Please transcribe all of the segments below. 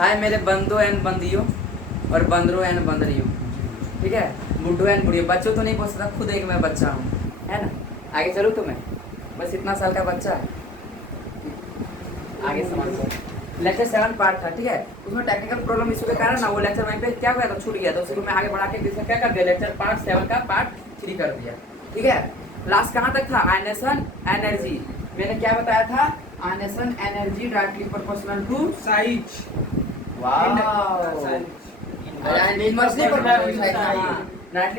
हाय मेरे बंदो एंड बंदियों और बंदरों एंड बंदरियों, ठीक है, बुढ़ो एंड बुढ़ियों। बच्चों तो नहीं बोल सकता, खुद एक मैं बच्चा हूँ, है ना। आगे चलूँ तो मैं बस इतना साल का बच्चा है। आगे समझ लेक्चर 7 पार्ट था, ठीक है। उसमें टेक्निकल प्रॉब्लम इशू के कारण ना वो लेक्चर वहीं पे क्या हुआ था, छूट गया था। उसको मैं आगे बढ़ा के क्या कर दिया, लेक्चर पार्ट 7 का पार्ट 3 कर दिया, ठीक है। लास्ट कहाँ तक था, आयनेशन एनर्जी। मैंने क्या बताया था, ionisation energy directly proportional to size. Inversely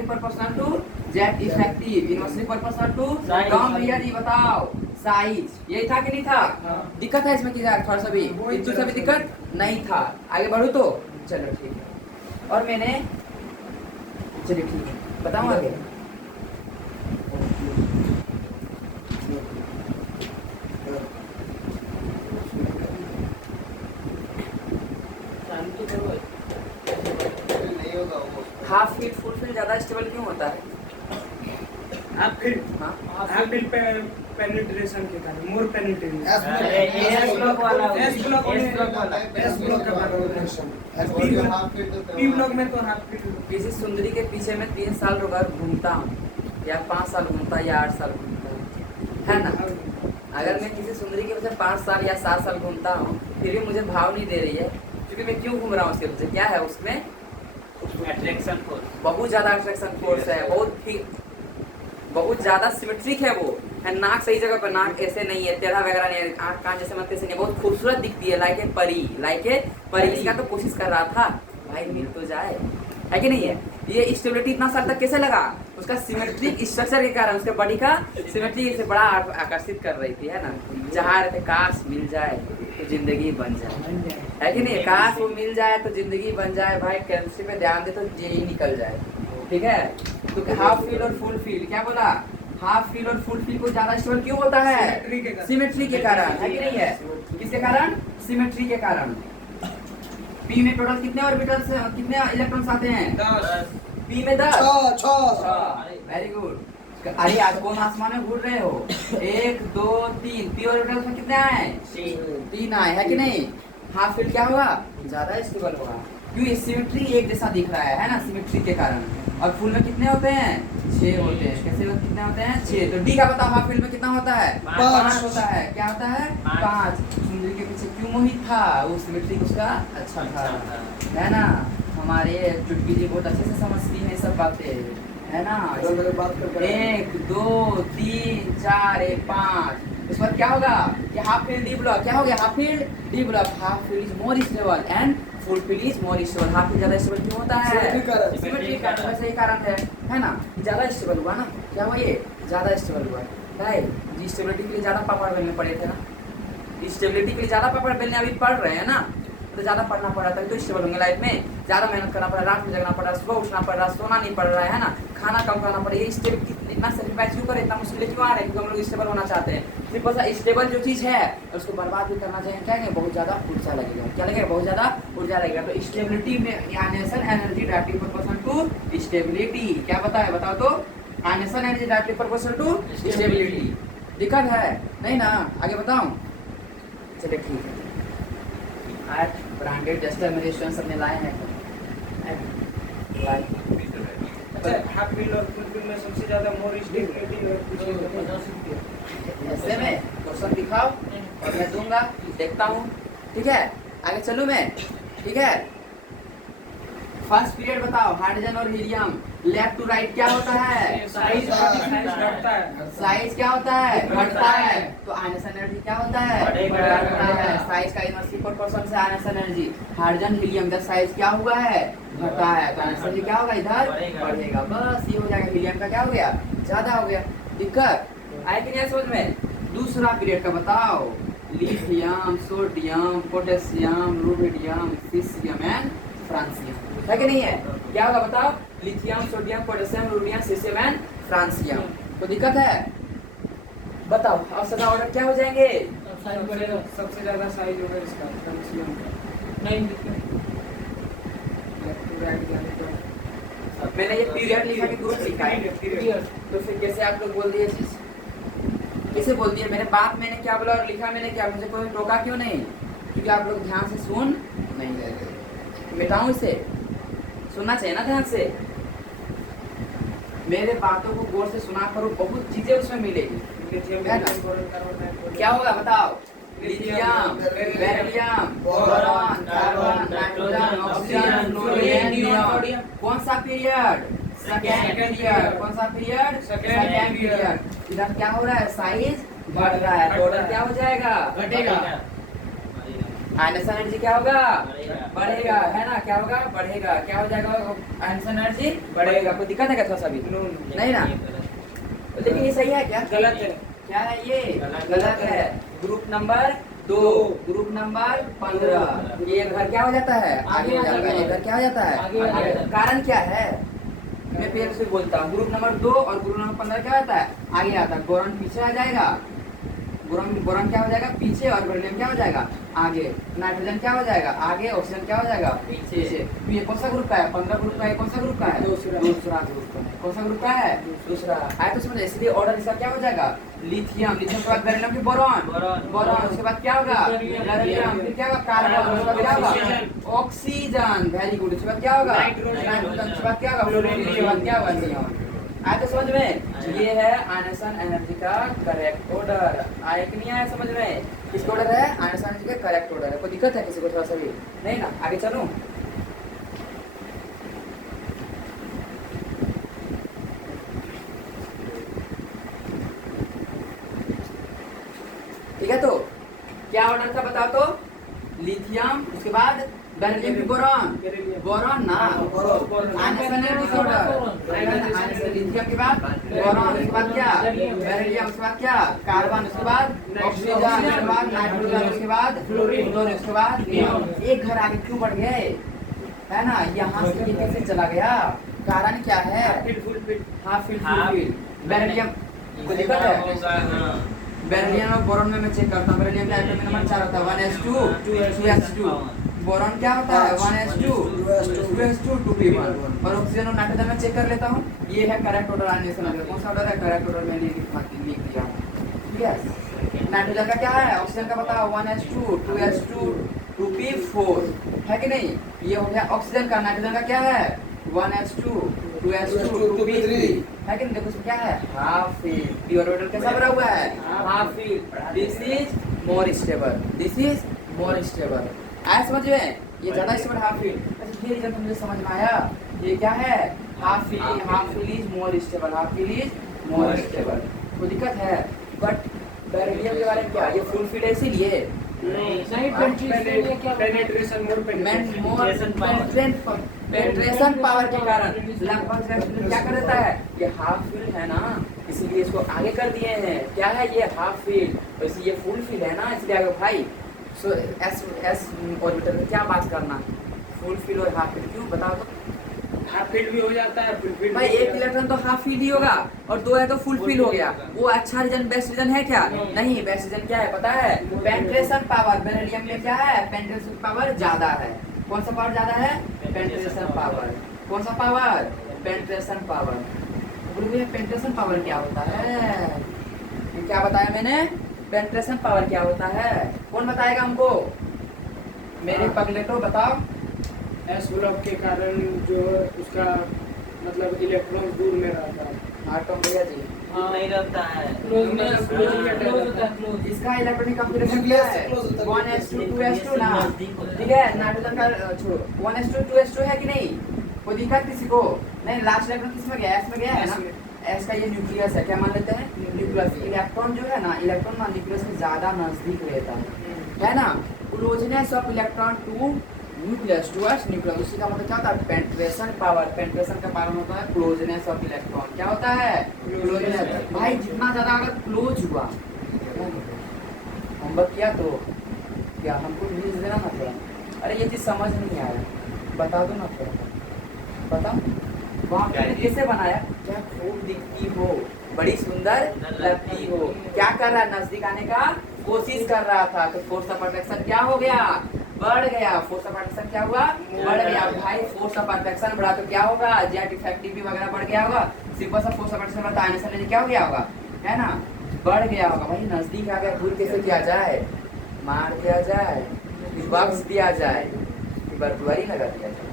proportional to Z effective, inversely proportional to come here. ये बताओ साइज यही था कि नहीं था? दिक्कत है इसमें कि थोड़ा सा भी इतना सा भी दिक्कत नहीं था। आगे बढ़ू तो चलो ठीक है। और मैंने चलिए ठीक है बताऊँ आगे। हाफ फीट फुल फीट ज्यादा स्टेबल क्यों होता है? हाफ फीट हाँ हाफ फीट पेनिट्रेशन के कारण, मोर पेनिट्रेशन। एस ब्लॉक वाला, एस ब्लॉक वाला, एस ब्लॉक का पी ब्लॉक में तो हाफ फीट। किसी सुंदरी के पीछे में 3 साल रुक घूमता हूँ, या 5 साल घूमता या 8 साल घूमता हूँ, है ना। अगर मैं किसी सुंदरी के पीछे 5 साल या 7 साल घूमता हूँ फिर भी मुझे भाव नहीं दे रही है, क्योंकि मैं क्यों घूम रहा हूँ उसके पीछे, क्या है उसमें अट्रैक्शन फोर्स, बहुत ज्यादा अट्रैक्शन फोर्स है, बहुत ज्यादा सिमेट्रिक है वो है। नाक सही जगह पर, नाक ऐसे नहीं है, टेढ़ा वगैरह नहीं है, आँख कान जैसे मत ऐसे नहीं है, बहुत खूबसूरत दिखती है, लाइक ए परी, लाइक ए परी। इसका तो कोशिश कर रहा था भाई मिल तो जाए, है कि नहीं है। ये स्टेबिलिटी इतना साल तक कैसे लगा, उसका सिमेट्रिक स्ट्रक्चर के कारण, उसके बॉडी का सिमेट्रिक से बड़ा आकर्षित कर रही थी, है ना। चाह रहे थे काश मिल जाए तो जिंदगी बन जाए, है कि नहीं। काश वो मिल जाए तो जिंदगी बन जाए भाई, केमिस्ट्री पे ध्यान दे तो जेई निकल जाए, ठीक है। तो हाफ फील्ड और फुल फील्ड क्या बोला, हाफ फील्ड और फुल फील्ड को ज्यादा स्टेबल क्यों होता है, सिमेट्री के कारण, है कि नहीं है। किसके कारण, सिमेट्री के कारण। पी में टोटल कितने ऑर्बिटल्स, कितने इलेक्ट्रॉन्स आते हैं, 10। पी में 10, 6। Very good. अरे आज कौन आसमान में घूर रहे हो, 1 2 3, पी ऑर्बिटल्स में कितने आए, 3 आए, है कि नहीं। हाफ फील्ड क्या होगा, ज्यादा स्टेबल होगा, क्यों, सिमेट्री एक जैसा दिख रहा है ना, सिमेट्री के कारण। और फुल में कितने होते हैं, 6 होते हैं। कैसे कितने होते हैं, 6। तो डी का बताओ, हाफ फील्ड में कितना होता है, 5 होता है। क्या होता है, 5। सुंदरी के पीछे क्यों मोहित था, वो सिमेट्री उसका अच्छा था, है ना। हमारे चुटकी जी बहुत अच्छे से समझती है सब बातें, है ना। 1 2 3 4 1 5। उसके बाद क्या होगा, ये हाफ फील्ड डी ब्लॉक, क्या हो गया, half field D block. Half field is more stable and full field is more stable. Half field ज्यादा स्टेबल क्यों होता है, सिमेट्री का कारण, सही कारण है ना। ज्यादा स्टेबल हुआ ना, क्या हुआ, ये ज्यादा स्टेबल हुआ है। जी स्टेबिलिटी के लिए ज्यादा पापड़ बेलने पड़े थे ना, स्टेबिलिटी के लिए ज्यादा पापड़ बेलने अभी पढ़ रहे हैं ना, तो ज्यादा पढ़ना पड़ रहा था तो स्टेबल होंगे लाइफ में। ज्यादा मेहनत करना पड़ रहा है, रात में जगना पड़ रहा है, सुबह उठना पड़ रहा है, सोना नहीं पड़ रहा है ना, खाना कम करना पड़ रहा है। ये स्टेबल इतना सेक्रीफाइस क्यों करें, इतना मुश्किल क्यों आ रहा है, क्योंकि हम लोग स्टेबल होना चाहते हैं। सिर्फ बस स्टेबल जो चीज़ है उसको बर्बाद भी करना चाहिए, क्या है, बहुत ज़्यादा ऊर्जा लगेगा, क्या लगेगा, बहुत ज़्यादा ऊर्जा लगेगा। तो स्टेबिलिटी में ionisation energy directly proportional to stability, क्या बताए बताओ तो, ionisation energy directly proportional to stability. दिक्कत है नहीं ना, आगे बताऊं, चलिए ठीक है। आज ब्रांडेड जस्टर मेरे स्टूडेंट्स अपने लाए हैं। अच्छा, हाफ फील्ड और फुल फील्ड में सबसे ज्यादा मोर स्टेबिलिटी ऐसे में क्वेश्चन दिखाओ और मैं दूंगा, देखता हूँ, ठीक है। आगे चलूँ मैं, ठीक है। फर्स्ट पीरियड बताओ, हाइड्रोजन और हीलियम लेफ्ट टू राइट क्या होता है, साइज घटता है, साइज क्या होता है, घटता है। तो आयनेशन एनर्जी क्या होता है, बढ़ता है। साइज का इनवर्सली प्रोपोर्शन से आयनेशन एनर्जी, हाइड्रोजन हीलियम इधर साइज क्या हुआ है, घटा है, तो आयनेशन एनर्जी क्या होगा, इधर बढ़ेगा। बस ये हो जाएगा, हीलियम का क्या हो गया, ज्यादा हो गया। दिक्कत आए कि नहीं समझ में। दूसरा पीरियड का बताओ, lithium, sodium, potassium, rubidium, caesium and francium, है कि नहीं है। क्या होगा बताओ, lithium, sodium, potassium, rubidium, caesium and francium. तो दिक्कत है, बताओ अब सदा ऑर्डर क्या हो जाएंगे, सबसे ज्यादा साइज होगा इसका फ्रांसियम का। मैंने ये पीरियड लिखा कि ग्रुप लिखा है, तो फिर कैसे आप लोग बोल दिए चीज, कैसे बोल दिए। मेरे बात मैंने क्या बोला और लिखा मैंने क्या, मुझे कोई टोका क्यों नहीं, क्योंकि आप लोग ध्यान से सुन नहीं मिटाऊं इसे? सुनना चाहिए ना ध्यान से। मेरे बातों को गौर से सुना करो, बहुत चीजें उसमें मिलेगी। लिथियम, है ना? Beryllium, boron, carbon, nitrogen. क्या होगा बताओ? Lithium, beryllium, boron, carbon, nitrogen, oxygen, fluorine, neon. कौन सा पीरियड? Second period. कौन सा पीरियड? Second period. इधर क्या हो रहा है? साइज बढ़ रहा है, तो ऑर्डर क्या हो जाएगा? घटेगा। आयनस एनर्जी क्या होगा? बढ़ेगा, है ना? क्या होगा? बढ़ेगा। क्या हो जाएगा? आयनस एनर्जी बढ़ेगा। कोई दिक्कत है क्या थोड़ा सा भी? नहीं ना? लेकिन ये सही है क्या? गलत है। क्या है ये? गलत है। ग्रुप नंबर 2, ग्रुप नंबर 15, ये घर क्या हो जाता है? आगे हो जाता है। ये घर क्या हो जाता है? आगे। कारण क्या है? मैं फिर से बोलता हूँ, ग्रुप नंबर 2 और ग्रुप नंबर 15 क्या होता है? आगे आता है। बोरॉन पीछे आ जाएगा, बोरॉन क्या हो जाएगा? पीछे, और बेरिलियम क्या हो जाएगा? आगे। नाइट्रोजन क्या हो जाएगा? आगे। ऑक्सीजन क्या हो जाएगा? पीछे। तो ये कौन सा ग्रुप का है? 15 ग्रुप का है। कौन सा ग्रुप का है? दूसरा ग्रुप का है। कौन सा ग्रुप का है? दूसरा। आया तो समझ, इसलिए ऑर्डर इसका क्या हो जाएगा? लिथियम, लिथियम के बाद बेरिलियम की बोरॉन, बोरॉन, उसके बाद क्या होगा? बेरिलियम, फिर क्या होगा? कार्बन, उसके बाद क्या होगा? Oxygen, very good. उसके बाद क्या होगा? नाइट्रोजन, उसके बाद क्या होगा? फ्लोरीन, उसके बाद क्या होगा? नियॉन। आया तो समझ में? ये है आयनसन एनर्जी का करेक्ट ऑर्डर। आया कि नहीं आया समझ में? किसका ऑर्डर है? आयनसन एनर्जी का करेक्ट ऑर्डर है। कोई दिक्कत है किसी को थोड़ा सा भी? नहीं ना? आगे चलूं? ठीक है, तो क्या ऑर्डर था बताओ तो? लिथियम, उसके बाद बेरिलियम की बोरॉन, बोरॉन ना, आयनसन एनर्जी का ऑर्डर। लिथियम के बाद बोरॉन, उसके बाद क्या? बेरिलियम, उसके बाद क्या? कार्बन, उसके बाद ऑक्सीजन, उसके बाद नाइट्रोजन, उसके बाद फ्लोरीन, उसके बाद नियॉन। एक घर आगे क्यों बढ़ गए? है ना? यहाँ से ये कैसे चला गया? कारण क्या है? Half field. बेरिलियम को दिक्कत है? बेरिलियम और बोरॉन में मैं चेक करता हूँ। बेरिलियम का एटॉमिक नंबर 4 होता है, 1s2 2s2। बोरॉन क्या होता है? 1s2 2s2 2p1। और ऑक्सीजन और नाइट्रोजन में चेक कर लेता हूँ। ये है करेक्ट ऑर्डर आयनेशन ऑर्डर। कौन सा ऑर्डर है? करेक्ट ऑर्डर में लिख दिया। यस। नाइट्रोजन का क्या है? ऑक्सीजन का बताओ, 1s2 2s2 2p4, है कि नहीं? ये हो गया ऑक्सीजन का। नाइट्रोजन का क्या है? 1s2 2s2 2p3, है कि नहीं? देखो इसमें क्या है? Half field. पी ऑर्बिटल कैसा बना हुआ है? Half field. This is more stable, this is more stable. आया समझ में? ये ज्यादा स्टेबल हाफ फील्ड। अच्छा ये रीजन मुझे समझ में आया। ये क्या है? Half field. Half field is more stable, half field is more stable. कोई दिक्कत है? बट बेरिलियम के बारे में क्या? ये फुल फील्ड है इसीलिए पेनिट्रेशन पावर के कारण लगभग क्या कर देता है? ये हाफ फील्ड है ना, इसीलिए इसको आगे कर दिए हैं। क्या है ये? Half field. तो इसलिए ये फुल फील्ड है ना, इसलिए आगे भाई। सो एस ऑर्बिटल में क्या बात करना? फुल फील्ड और हाफ फील्ड क्यों बताओ तो? हाफ फील्ड भी हो जाता है, फुल फील्ड भाई एक इलेक्ट्रॉन तो हाफ फील्ड ही होगा, और 2 है तो फुल फील्ड हो गया। वो अच्छा रीजन, बेस्ट रीजन है क्या? नहीं, बेस्ट रीजन क्या है पता है? Penetration power. बेरिलियम में क्या है? पेनिट्रेशन पावर ज्यादा है। कौन सा पावर ज्यादा है? Penetration power. कौन सा पावर? Penetration power. बोलिए पेनिट्रेशन पावर क्या होता है? क्या बताया मैंने? पेनिट्रेशन पावर क्या होता है? कौन बताएगा हमको? मेरे पगलेटो बताओ। एस ब्लॉक के कारण जो उसका मतलब इलेक्ट्रॉन दूर में रहता है। हाँ टॉम भैया जी, नहीं रहता है। इसका इलेक्ट्रॉनिक कॉन्फ़िगरेशन क्या है? 1s2 2s2 ना, ठीक है? नाइट्रोजन का छोड़ो, 1s2 2s2 है कि नहीं? कोई दिक्कत किसी को? नहीं। लास्ट इलेक्ट्रॉन किस में गया? एस में गया है ना? एस का ये न्यूक्लियस है। क्या मान लेते हैं? न्यूक्लियस। इलेक्ट्रॉन जो है ना, इलेक्ट्रॉन ना न्यूक्लियस के ज्यादा नजदीक रहता है ना? Closeness of electron to nucleus towards nucleus, उसी का मतलब क्या होता है? Penetration power. पेनिट्रेशन का पावर होता है क्लोजनेस ऑफ इलेक्ट्रॉन। क्या होता है? क्लोजनेस। भाई जितना ज्यादा अगर क्लोज हुआ, होमवर्क किया तो क्या हमको न्यूज देना ना थोड़ा? अरे ये चीज समझ नहीं आया, बता दो ना थोड़ा। बताओ वहाँ पे कैसे बनाया? क्या खूब दिखती हो, बड़ी सुंदर लगती हो। क्या कर रहा है? नजदीक आने का कोशिश कर रहा था, तो फोर्स ऑफ अट्रैक्शन क्या हो गया? बढ़ गया। फोर्स ऑफ अट्रैक्शन क्या हुआ? बढ़ गया। भाई फोर्स ऑफ अट्रैक्शन बढ़ा तो क्या होगा? जेट इफेक्टिव वगैरह बढ़ गया होगा। सिंपल सा फोर्स ऑफ अट्रैक्शन बढ़ता है, आयनस एनर्जी क्या हो गया होगा? है ना? बढ़ गया होगा। भाई नजदीक आ गया, दूर कैसे किया जाए? मार दिया जाए, बक्स दिया जाए, बार दुआरी लगा दिया था।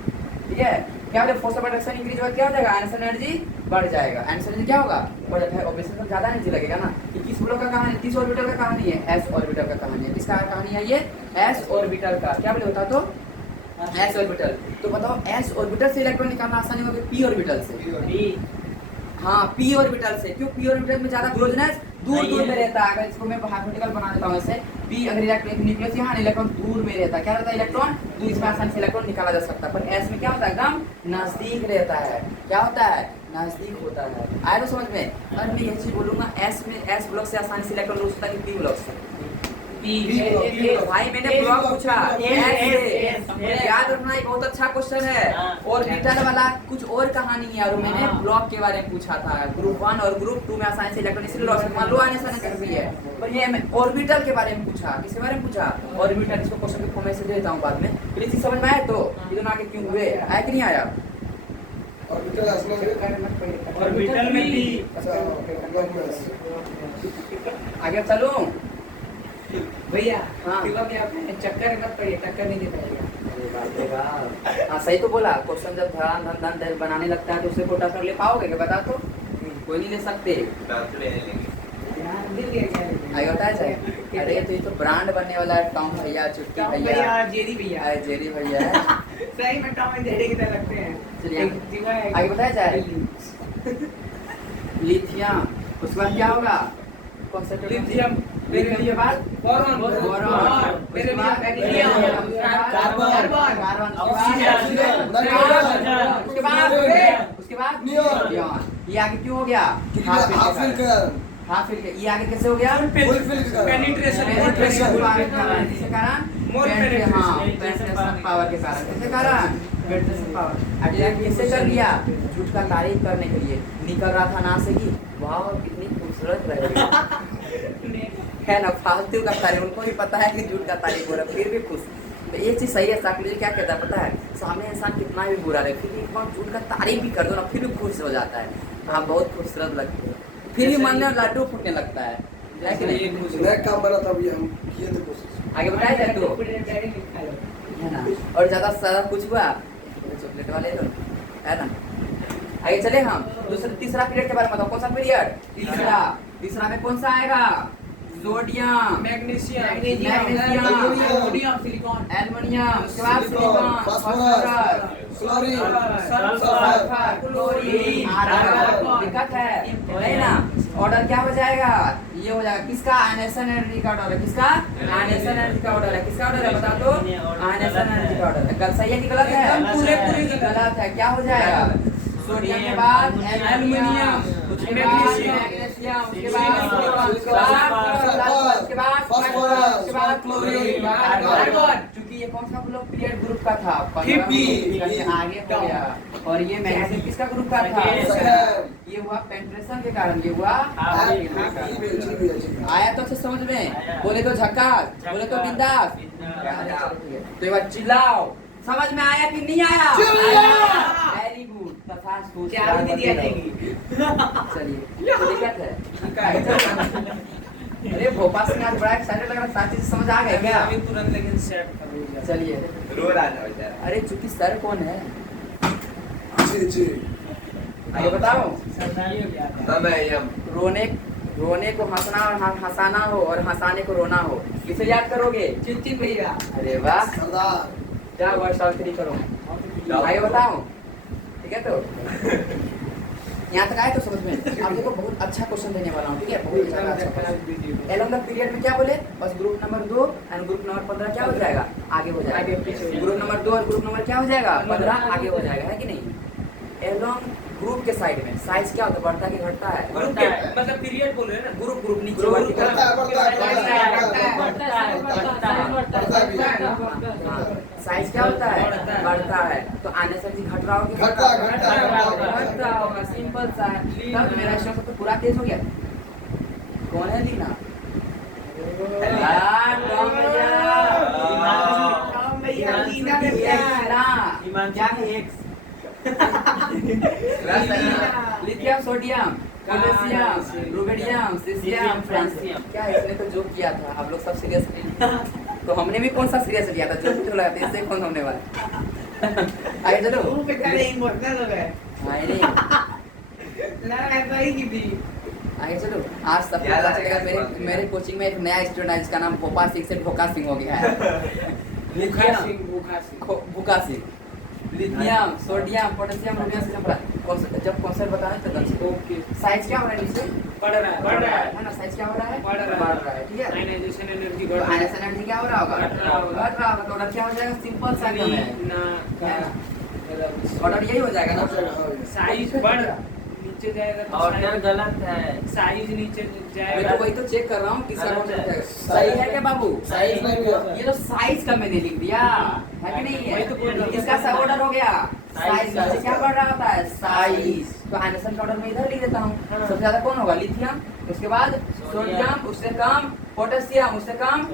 ठीक है, क्या बोले फोर्स ऑफ अट्रैक्शन इंक्रीज होगा, क्या हो जाएगा, आयनस एनर्जी बढ़ जाएगा। आयनस एनर्जी क्या होगा, बढ़ जाता है। ऑब्वियसली तो ज्यादा एनर्जी लगेगा ना। कि किस ब्लॉक का कहानी, किस ऑर्बिटल का कहानी है, एस ऑर्बिटल का कहानी है। किसका कहानी है ये, एस ऑर्बिटल का। क्या बोले होता तो एस ऑर्बिटल। तो बताओ एस ऑर्बिटल से इलेक्ट्रॉन निकालना आसानी होगी पी ऑर्बिटल से। हाँ, पी ऑर्बिटल से। क्यों, पी ऑर्बिटल में ज्यादा क्लोजनेस दूर दूर में रहता है। अगर इसको मैं हाइपोथेटिकल बना देता हूँ ऐसे, पी अगर इलेक्ट्रॉन न्यूक्लियस यहाँ, इलेक्ट्रॉन दूर में रहता है। क्या रहता है, इलेक्ट्रॉन दूर, इसमें आसानी से इलेक्ट्रॉन निकाला जा सकता है। पर एस में क्या होता है, एकदम नजदीक रहता है। क्या होता है, नजदीक होता है। आया तो समझ में। और मैं यही चीज बोलूंगा, एस में, एस ब्लॉक से आसानी से इलेक्ट्रॉन लूज होता है कि पी ब्लॉक से। भाई मैंने ब्लॉक पूछा, याद रखना, एक बहुत अच्छा क्वेश्चन है। और ऑर्बिटल वाला कुछ और कहानी है, और मैंने ब्लॉक के बारे में पूछा था। ग्रुप 1 और ग्रुप 2 में आसानी से इलेक्ट्रॉन इसलिए लॉस मान लो आने से भी है। पर ये मैं ऑर्बिटल के बारे में पूछा। किसके बारे में पूछा, ऑर्बिटल। इसको क्वेश्चन के फॉर्म में से देता हूँ बाद में। प्लीज चीज समझ में आए तो इतना आगे क्यों हुए, आया कि नहीं आया। ऑर्बिटल में भी आगे चलूं भैया हाँ। चक्कर मत पड़िए, टक्कर नहीं दे पाएगा। हाँ सही तो बोला। क्वेश्चन जब धन धन धन बनाने लगता है तो उसे कोटा कर ले पाओगे क्या, बता तो। कोई नहीं ले सकते। आगे बताया जाए। अरे तो ये तो ब्रांड बनने वाला है, टॉम भैया, चुटकी भैया, जेरी भैया, जेरी भैया है। सही में टॉम एंड जेरी की तरह लगते हैं। चलिए आगे बताया जाए। लिथियम, उसके बाद क्या होगा, कौन सा लिथियम, लिथियम के बाद बोरॉन, मैग्नीशियम, उसके बाद नियॉन। ये आगे क्यों हो गया, हाफ फिल के। ये आगे कैसे हो गया, पेनिट्रेशन पावर के कारण। किसके कारण, पेनिट्रेशन पावर। अटैक कैसे कर लिया, झूठ का तारीफ करने के लिए। निकल रहा था ना से कि वाह कितनी खूबसूरत रही है ना, फालतू का तारीफ। उनको भी पता है कि झूठ का तारीफ हो रहा है, फिर भी खुश। तो ये चीज सही है। साइकोलॉजी क्या कहता है पता है, सामने इंसान कितना भी बुरा रहे, फिर भी एक बार झूठ का तारीफ भी कर दो ना, फिर भी खुश हो जाता है। आप बहुत खूबसूरत लगते हो, फिर भी मन में लड्डू फूटने लगता है कि नहीं। काम बना था अभी हम किए थे कोशिश। आगे बताया जाए तो है ना। और ज्यादा से ज्यादा कुछ हुआ चॉकलेट वाले तो है ना। आगे चले हम दूसरा तीसरा पीरियड के बारे में बताओ। कौन सा पीरियड, तीसरा। तीसरा में कौन सा आएगा, sodium, magnesium, sodium, silicon, aluminium, उसके बाद silicon, phosphorus, chlorine, sulphur, chlorine, argon. दिक्कत है ना। ऑर्डर क्या हो जाएगा, ये हो जाएगा। किसका, आयनेशन एनर्जी का ऑर्डर है। किसका, आयनेशन एनर्जी का ऑर्डर है। किसका ऑर्डर है बता दो, आयनेशन एनर्जी का ऑर्डर है। सही है कि गलत है, पूरे गलत है। क्या हो जाएगा, सोडियम के बाद एल्युमिनियम, उसके बाद मैग्नीशियम, उसके बाद उसके बाद फास्फोरस, उसके बाद क्लोरीन, आर्गन। क्योंकि ये कौन सा ब्लॉक पीरियड ग्रुप का था, आगे हो गया। और ये मैग्नीशियम किसका ग्रुप का था, ये हुआ पेंट्रेशन के कारण, ये हुआ आया तो अच्छे समझ में। बोले तो झक्कास, बोले तो बिंदास। तो एक बार चिल्लाओ, समझ में आया कि नहीं आया, वेरी गुड। चलिए दिक्कत है। अरे भोपाल से आज बड़ा एक्साइटेड लग रहा है, सारी चीज समझ आ गया क्या, तुरंत लेकिन सेट कर दिया। चलिए रो रहा था बेचारा। अरे चूंकि सर कौन है, जी आगे बताओ। रोने को हंसना और हंसाना हो, और हंसाने को रोना हो, किसे याद करोगे, चिंचित भैया। अरे वाह, सरदार क्या वर्ड सावित्री करो, आगे बताओ। ठीक है, तो यहाँ तक आए तो समझ में। अब देखो बहुत अच्छा क्वेश्चन देने वाला हूँ, ठीक है, बहुत अच्छा क्वेश्चन। एलोंग द पीरियड में क्या बोले, बस group number 2 and group number 15 क्या हो जाएगा, आगे हो जाएगा। ग्रुप नंबर 2 और ग्रुप नंबर क्या हो जाएगा, 15 आगे हो जाएगा, है कि नहीं। एलोंग ग्रुप के साइड में साइज क्या होता है, बढ़ता है कि घटता है, ग्रुप के मतलब पीरियड बोल रहे हैं ना, ग्रुप नीचे ग्रुप वर्टिकल बढ़ता साइज क्या होता है, बढ़ता है। तो आने से घट रहा होगा, घट रहा होगा, सिंपल सा है। तब मेरा शब्द तो पूरा तेज हो गया। कौन है लीना, lithium, sodium, potassium, rubidium, caesium, francium. क्या इसने तो जो किया था, आप लोग सब सीरियसली तो हमने भी कौन सा सीरियस लिया था, जो भी तो लगाते इससे कौन होने वाला। आगे चलो। वो बेचारे इमोशनल हो गए। हाँ, नहीं ना ऐसा ही की थी। आगे चलो। आज सबको पता चलेगा मेरे कोचिंग में एक नया स्टूडेंट है जिसका नाम भोपा सिंह से भोका सिंह हो गया है। भूखा Singh. Lithium, sodium, potassium, rubidium से जब कॉन्सेप्ट बताना तो दस। ओके। साइज क्या हो रहा है नीचे? बढ़ रहा है ना, साइज क्या हो रहा है? बढ़ रहा है। ठीक है। आयनाइजेशन एनर्जी तो बढ़ रहा है। आयनाइजेशन एनर्जी क्या हो रहा होगा? घट रहा होगा। घट रहा होगा। तो ऑर्डर क्या हो जाएगा? सिंपल सा एकदम है। ना ऑर्डर यही हो जाएगा ना। साइज बढ़ नीचे जाएगा तो ऑर्डर गलत है। साइज नीचे मैं जाएगा। तो वही तो चेक कर रहा हूँ किसका ऑर्डर जाएगा। सही है क्या बाबू? साइज नहीं हुआ। ये तो साइज का मैंने लिख दिया है कि नहीं वही तो बोल रहा है? हूँ। किसका सा ऑर्डर हो गया? साइज साइज का। का। क्या बढ़ रहा होता है? साइज। तो आयनाइजेशन का ऑर्डर मैं इधर लिख देता हूँ। हाँ। सबसे ज्यादा कौन होगा? लिथियम, उसके बाद सोडियम, उससे कम पोटेशियम, उससे कम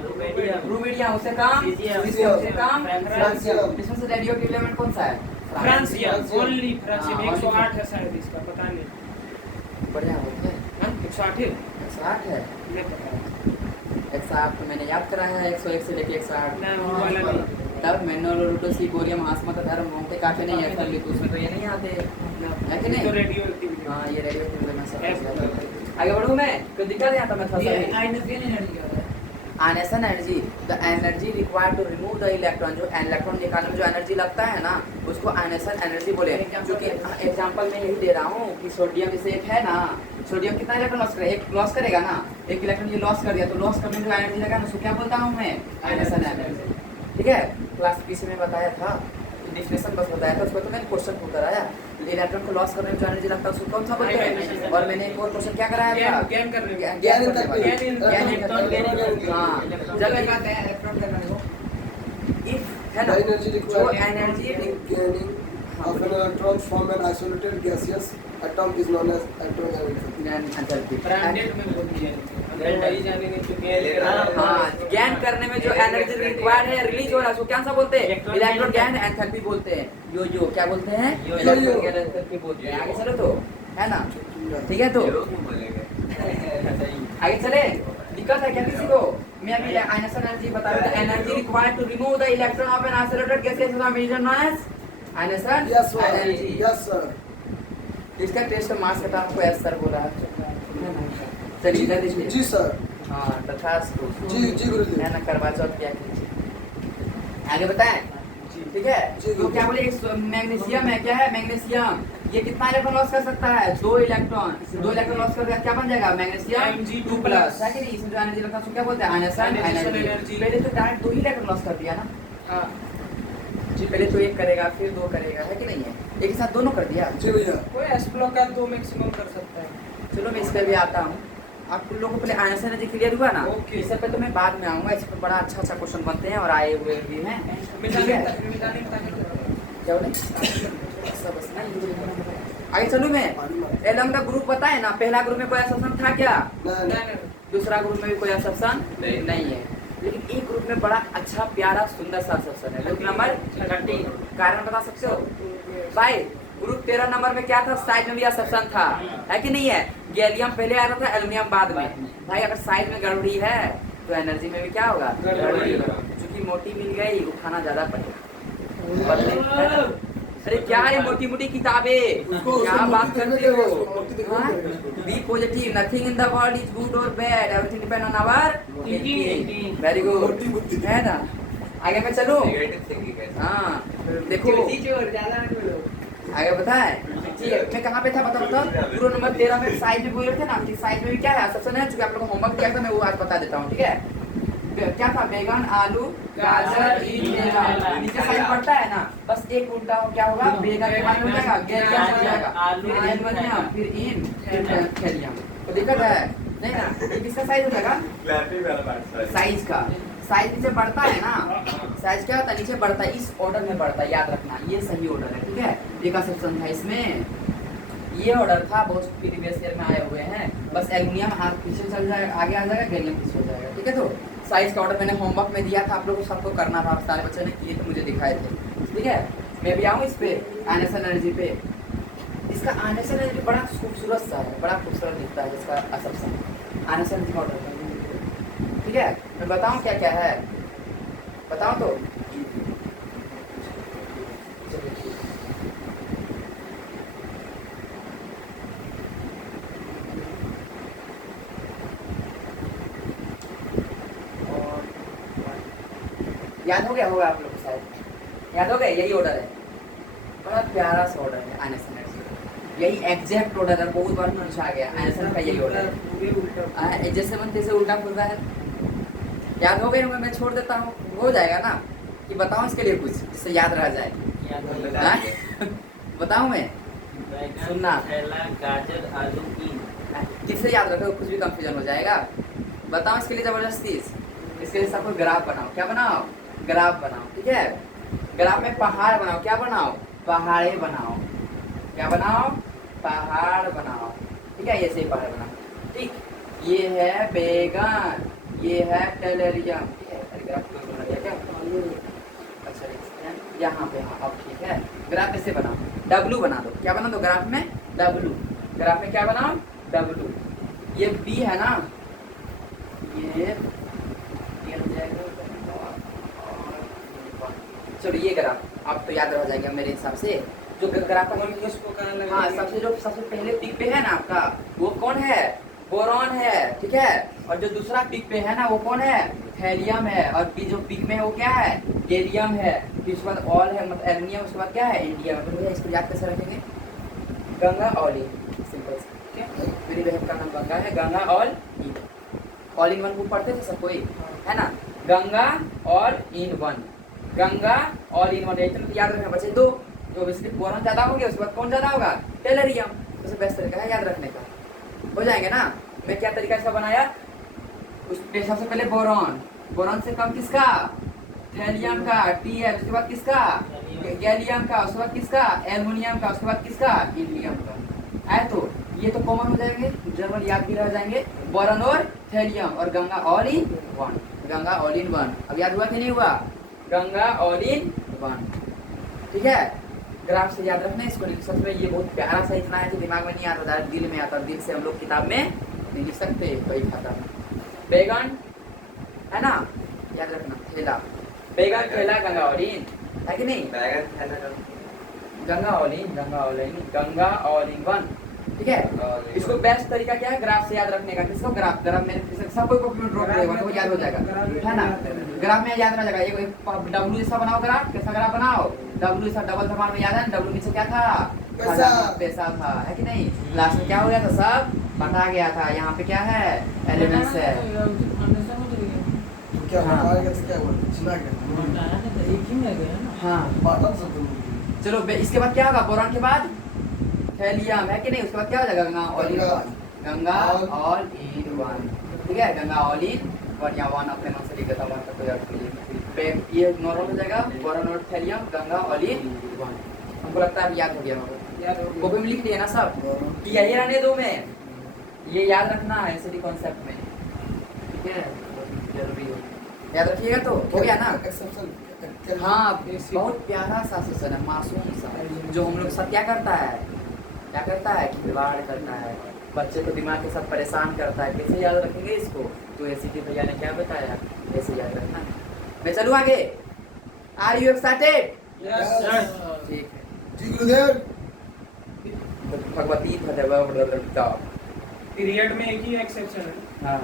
रुबिडियम, उससे कम सीजियम, उससे कम फ्रांसियम। इसमें से रेडियोएक्टिव एलिमेंट कौन सा है? Francium, only francium. हाँ, 108 है शायद इसका, पता नहीं। बढ़िया होता है। हाँ, 108 है? 108 है। नहीं पता। 108 तो मैंने याद करा है, 101 से लेके 108। नहीं, वो वाला नहीं। तब मेनोलोटोसी कोरियम आसमा का धर्म मोंटे काटे नहीं है, लिखो उसमें तो ये नहीं आते है कि तो नहीं? Radio activity. हाँ, ये रेडियो में सब F- आगे बढ़ूं मैं, कोई दिक्कत है यहाँ तो मैं थोड़ा सा आयनाइजेशन एनर्जी क्या होता है? Ionisation energy, the energy required to remove the electron, जो इलेक्ट्रॉन निकालने में जो एनर्जी लगता है ना, उसको आयनाइजेशन एनर्जी बोले। क्योंकि एग्जांपल मैं यही दे रहा हूँ कि सोडियम जैसे एक है ना, सोडियम कितना इलेक्ट्रॉन लॉस करेगा? एक लॉस करेगा ना, एक इलेक्ट्रॉन ये लॉस कर दिया, तो लॉस करने में जो एनर्जी लगा ना, उसको क्या बोलता हूँ मैं? Ionisation energy. ठीक है, क्लास पीसी में बताया था, डिफिनेशन बस बताया था, उसको तो मैंने क्वेश्चन को कराया। इलेक्ट्रॉन को लॉस करने में जो एनर्जी लगता है उसको कौन सा बोलते हैं? और मैंने एक और क्वेश्चन क्या कराया था? ज्ञान करने में। ज्ञान ज्ञान करने वाला। ज्ञान ज्ञान। हाँ, जब लगाते हैं इलेक्ट्रॉन करने को। इफ है ना, एनर्जी जो required energy gaining of an electron from an isolated gaseous atom is known as atomic branded में बोल दिया है। वही जानेंगे तो ज्ञान हाँ, ज्ञान करने में जो एनर्जी रिक्वायर्ड है, रिलीज हो रहा है, उसको क्या सा बोलते हैं? इलेक्ट्रॉन ज्ञान एंथैल्पी बोलते हैं। यो क्या बोलते हैं? यो-यो। इलेक्ट्रॉन ज्ञान एंथैल्पी बोलते हैं। आगे चलो तो, है ना? ठीक है, तो आगे चले। दिक्कत है क्या किसी को? मैं अभी आयनाइजेशन एनर्जी बता रहा हूँ। Energy required to remove the electron of an isolated gases is known as ionisation yes sir energy. yes sir इसका टेस्ट मार्क्स कटा आपको एस सर बोला है। चलिए इधर देखिए। जी सर हाँ, तथास्तु। जी गुरुजी है ना, करवा चौथ क्या कीजिए। आगे बताएं। ठीक है, जी, तो क्या बोले? मैग्नीशियम है, क्या है? मैग्नीशियम ये कितना इलेक्ट्रॉन लॉस कर सकता है? 2 इलेक्ट्रॉन। 2 इलेक्ट्रॉन लॉस कर क्या बन जाएगा? Magnesium Mg2+। है कि नहीं? इसमें जो एनर्जी लगता है उसको क्या बोलते हैं? Ionisation ionisation energy. एनर्जी। पहले तो डायरेक्ट 2 ही इलेक्ट्रॉन लॉस कर दिया ना हाँ। जी, पहले तो 1 करेगा, फिर 2 करेगा, है कि नहीं है? एक ही साथ दोनों कर दिया। जी भैया कोई एस ब्लॉक का 2 मैक्सिमम कर सकता है। चलो मैं इस पर भी आता हूँ। आप लोगों को पहले आयनाइजेशन एनर्जी क्लियर हुआ ना? ओके। इस पे तो मैं बाद में आऊंगा। इस पर बड़ा अच्छा क्वेश्चन बनते हैं और आए हुए भी हैं। ठीक है, क्या बोले? सब बस नहीं। आगे चलूं मैं। एलम का ग्रुप पता है ना? पहला ग्रुप में कोई असप्शन था क्या? नहीं दूसरा ग्रुप में भी कोई असप्शन नहीं है, लेकिन एक ग्रुप में बड़ा अच्छा प्यारा सुंदर सा असप्शन है। Group number 30। कारण बता सकते हो भाई? ग्रुप 13 नंबर में क्या था? साइज में भी असप्शन था, है कि नहीं है? गैलियम पहले आया था, एल्युमिनियम बाद में। भाई अगर साइज में गड़बड़ी है तो एनर्जी में भी क्या होगा? गड़बड़ी होगा। चूंकि मोटी मिल गई, उठाना ज्यादा पड़ेगा। अरे क्या है मोटी मोटी किताबें, क्या बात करते हो? Be positive, nothing in the world is good or bad, everything depend on our thinking. Very good, है ना? आगे मैं चलूं? हाँ, देखो आगे बताए। ठीक है, मैं कहाँ पे था बता। ग्रुप नंबर 13 में साइज में बोल रहे थे ना कि साइज में भी क्या है? सबसे है, चूंकि आप लोगों को होमवर्क दिया था, मैं वो आज बता देता हूँ। ठीक है, क्या था? बैगन, आलू, गाजर, नीचे साइज बढ़ता है ना, बस एक उल्टा हो क्या होगा? बैगन के बाद में हो जाएगा गैलियम हो जाएगा, एल्युमिनियम, फिर इन, फिर थैलियम। तो दिक्कत है नहीं ना? ये किसका साइज हो जाएगा? साइज का। साइज नीचे बढ़ता है ना, साइज क्या होता है? नीचे बढ़ता है, इस ऑर्डर में बढ़ता है, याद रखना, ये सही ऑर्डर है। ठीक है, एक सेक्शन था इसमें, ये ऑर्डर था, बहुत प्रीवियस ईयर में आए हुए हैं। बस एल्युमिनियम पीछे चल जाएगा, आगे आ जाएगा, गैलियम पीछे हो जाएगा। ठीक है, तो साइज का ऑर्डर मैंने होमवर्क में दिया था, आप लोगों को सबको करना था, सारे बच्चों ने किए तो मुझे दिखाए थे। ठीक है, मैं भी आऊँ इस पे आयनाइजेशन एनर्जी पे। इसका आयनाइजेशन एनर्जी बड़ा खूबसूरत सा है, बड़ा खूबसूरत दिखता है इसका असप्शन आयनाइजेशन एनर्जी का ऑर्डर। ठीक है, मैं बताऊँ क्या क्या है? बताओ तो। याद हो गया होगा आप लोग को शायद, याद हो गया, यही ऑर्डर है, बड़ा प्यारा सा ऑर्डर है आइनसन, यही एग्जैक्ट ऑर्डर है, बहुत बार पूछा गया आइनसन का यही ऑर्डर है, जैसे मन तैसे उल्टा पुल्टा है। याद हो गया, मैं छोड़ देता हूँ, हो जाएगा ना, कि बताऊँ इसके लिए कुछ जिससे याद रह जाए। बताऊँ मैं, सुनना, गाजर आलू की किससे याद रखो, कुछ भी कंफ्यूजन हो जाएगा। बताओ इसके लिए जबरदस्ती, इसके लिए सबको ग्राफ बनाओ, क्या बनाओ, ग्राफ बनाओ, ठीक है। ग्राफ में पहाड़ बनाओ, क्या बनाओ, पहाड़े बनाओ, क्या बनाओ, पहाड़ बनाओ, ठीक है, ऐसे ही पहाड़ बनाओ, ठीक। ये है बैगन, ये है टेलेरियम, ठीक है, ग्राफ को बना दिया क्या, अच्छा यहाँ पे, हाँ अब ठीक है। ग्राफ ऐसे बनाओ, डब्लू बना दो, क्या बना दो ग्राफ में, डब्लू, ग्राफ में क्या बनाओ, डब्लू। ये बी है ना, ये हो जाएगा, चलो ये ग्राफ आप तो याद रह जाएगा मेरे हिसाब से। जो ग्राफ का हाँ, सबसे पहले पिक पे है ना आपका, वो कौन है, बोरॉन है, ठीक है। और जो दूसरा पिक पे है ना, वो कौन है, थैलियम है। और जो पिक में है वो क्या है, गैलियम है। फिर उसके बाद ऑल है, मतलब एल्युमिनियम, उसके बाद क्या है, इंडियम। तो भैया इसको याद कैसे रखेंगे, गंगा ऑलिन, सिंपल, ठीक है। मेरी बहन का नाम गंगा है, Ganga all in one book पढ़ते थे सब कोई, है ना, Ganga all in one, Ganga all in one, तो याद रखना बच्चे। दो जो बोरॉन ज्यादा हो गया, उसके बाद कौन ज्यादा होगा, टेलरियम। सबसे बेस्ट तरीका है याद रखने का, हो जाएंगे ना। मैं क्या तरीका इसका बनाया, उसमें सबसे पहले बोरॉन, बोरॉन से कम किसका, थैलियम का, Tl, उसके बाद किसका, गैलियम का, उसके बाद किसका, एल्युमिनियम का, उसके बाद किसका, इंडियम का। आए तो ये तो कॉमन हो जाएंगे, जनरल याद भी रह जाएंगे, बोरॉन और थैलियम और Ganga all in one, Ganga all in one. अब याद हुआ कि नहीं हुआ, गंगा ऑल इन वन, ठीक है। ग्राफ से याद रखना इसको, सच में ये बहुत प्यारा सा इतना है कि दिमाग में नहीं आता, दिल में आता, दिल से हम लोग किताब में नहीं लिख सकते, वही खत्म। बैगन है ना, याद रखना, थैला, बैगन थैला, गंगा ऑल इन है कि नहीं, बैगन थैला, Ganga all in, Ganga all in, Ganga all in one, ठीक है। इसको बेस्ट तरीका क्या है ग्राफ से याद रखने का, किसको, ग्राफ, ग्राफ में सब कोई कॉपी में ड्रॉ करेगा तो याद हो जाएगा, है ना। ग्राफ में याद रह जाएगा, एक डब्ल्यू जैसा बनाओ ग्राफ, कैसा ग्राफ बनाओ, डब्ल्यू जैसा, डबल धमाल में याद है, डब्ल्यू नीचे क्या था, पैसा था, है कि नहीं। लास्ट में क्या हो गया था, सब बटा गया था। यहाँ पे क्या है, एलिमेंट्स है, क्या हाँ। क्या हुआ, हाँ चलो इसके बाद क्या होगा, बोरॉन के बाद थैलियम, है कि नहीं। उसके बाद क्या हो जाएगा, Ganga all in one, Ganga all in one, ठीक है, गंगा ऑल इन वन, या वन अपने नाम से लिख देता हूँ, वन का कोई अर्थ नहीं, ये नॉर्मल हो जाएगा, बोरॉन और thallium, Ganga all in one. हमको लगता है याद हो गया, कॉपी में लिख लिया ना सब, कि यही रहने दो में, ये याद रखना है एसडी कॉन्सेप्ट में, ठीक है, जरूरी हो, याद रखिएगा। तो हो गया ना, हाँ, बहुत प्यारा सा सेशन है, मासूम सा, जो हम लोग सब क्या करता है, क्या करता है, खिलवाड़ करता है, बच्चे को दिमाग के साथ परेशान करता है। कैसे याद रखेंगे इसको, तो ऐसी की भैया ने क्या बताया, कैसे याद रखना है। मैं चलूँ आगे, आर यू एक्साइटेड, ठीक है जी गुरुदेव। भगवती भगवती पीरियड में एक ही एक्सेप्शन है, हाँ,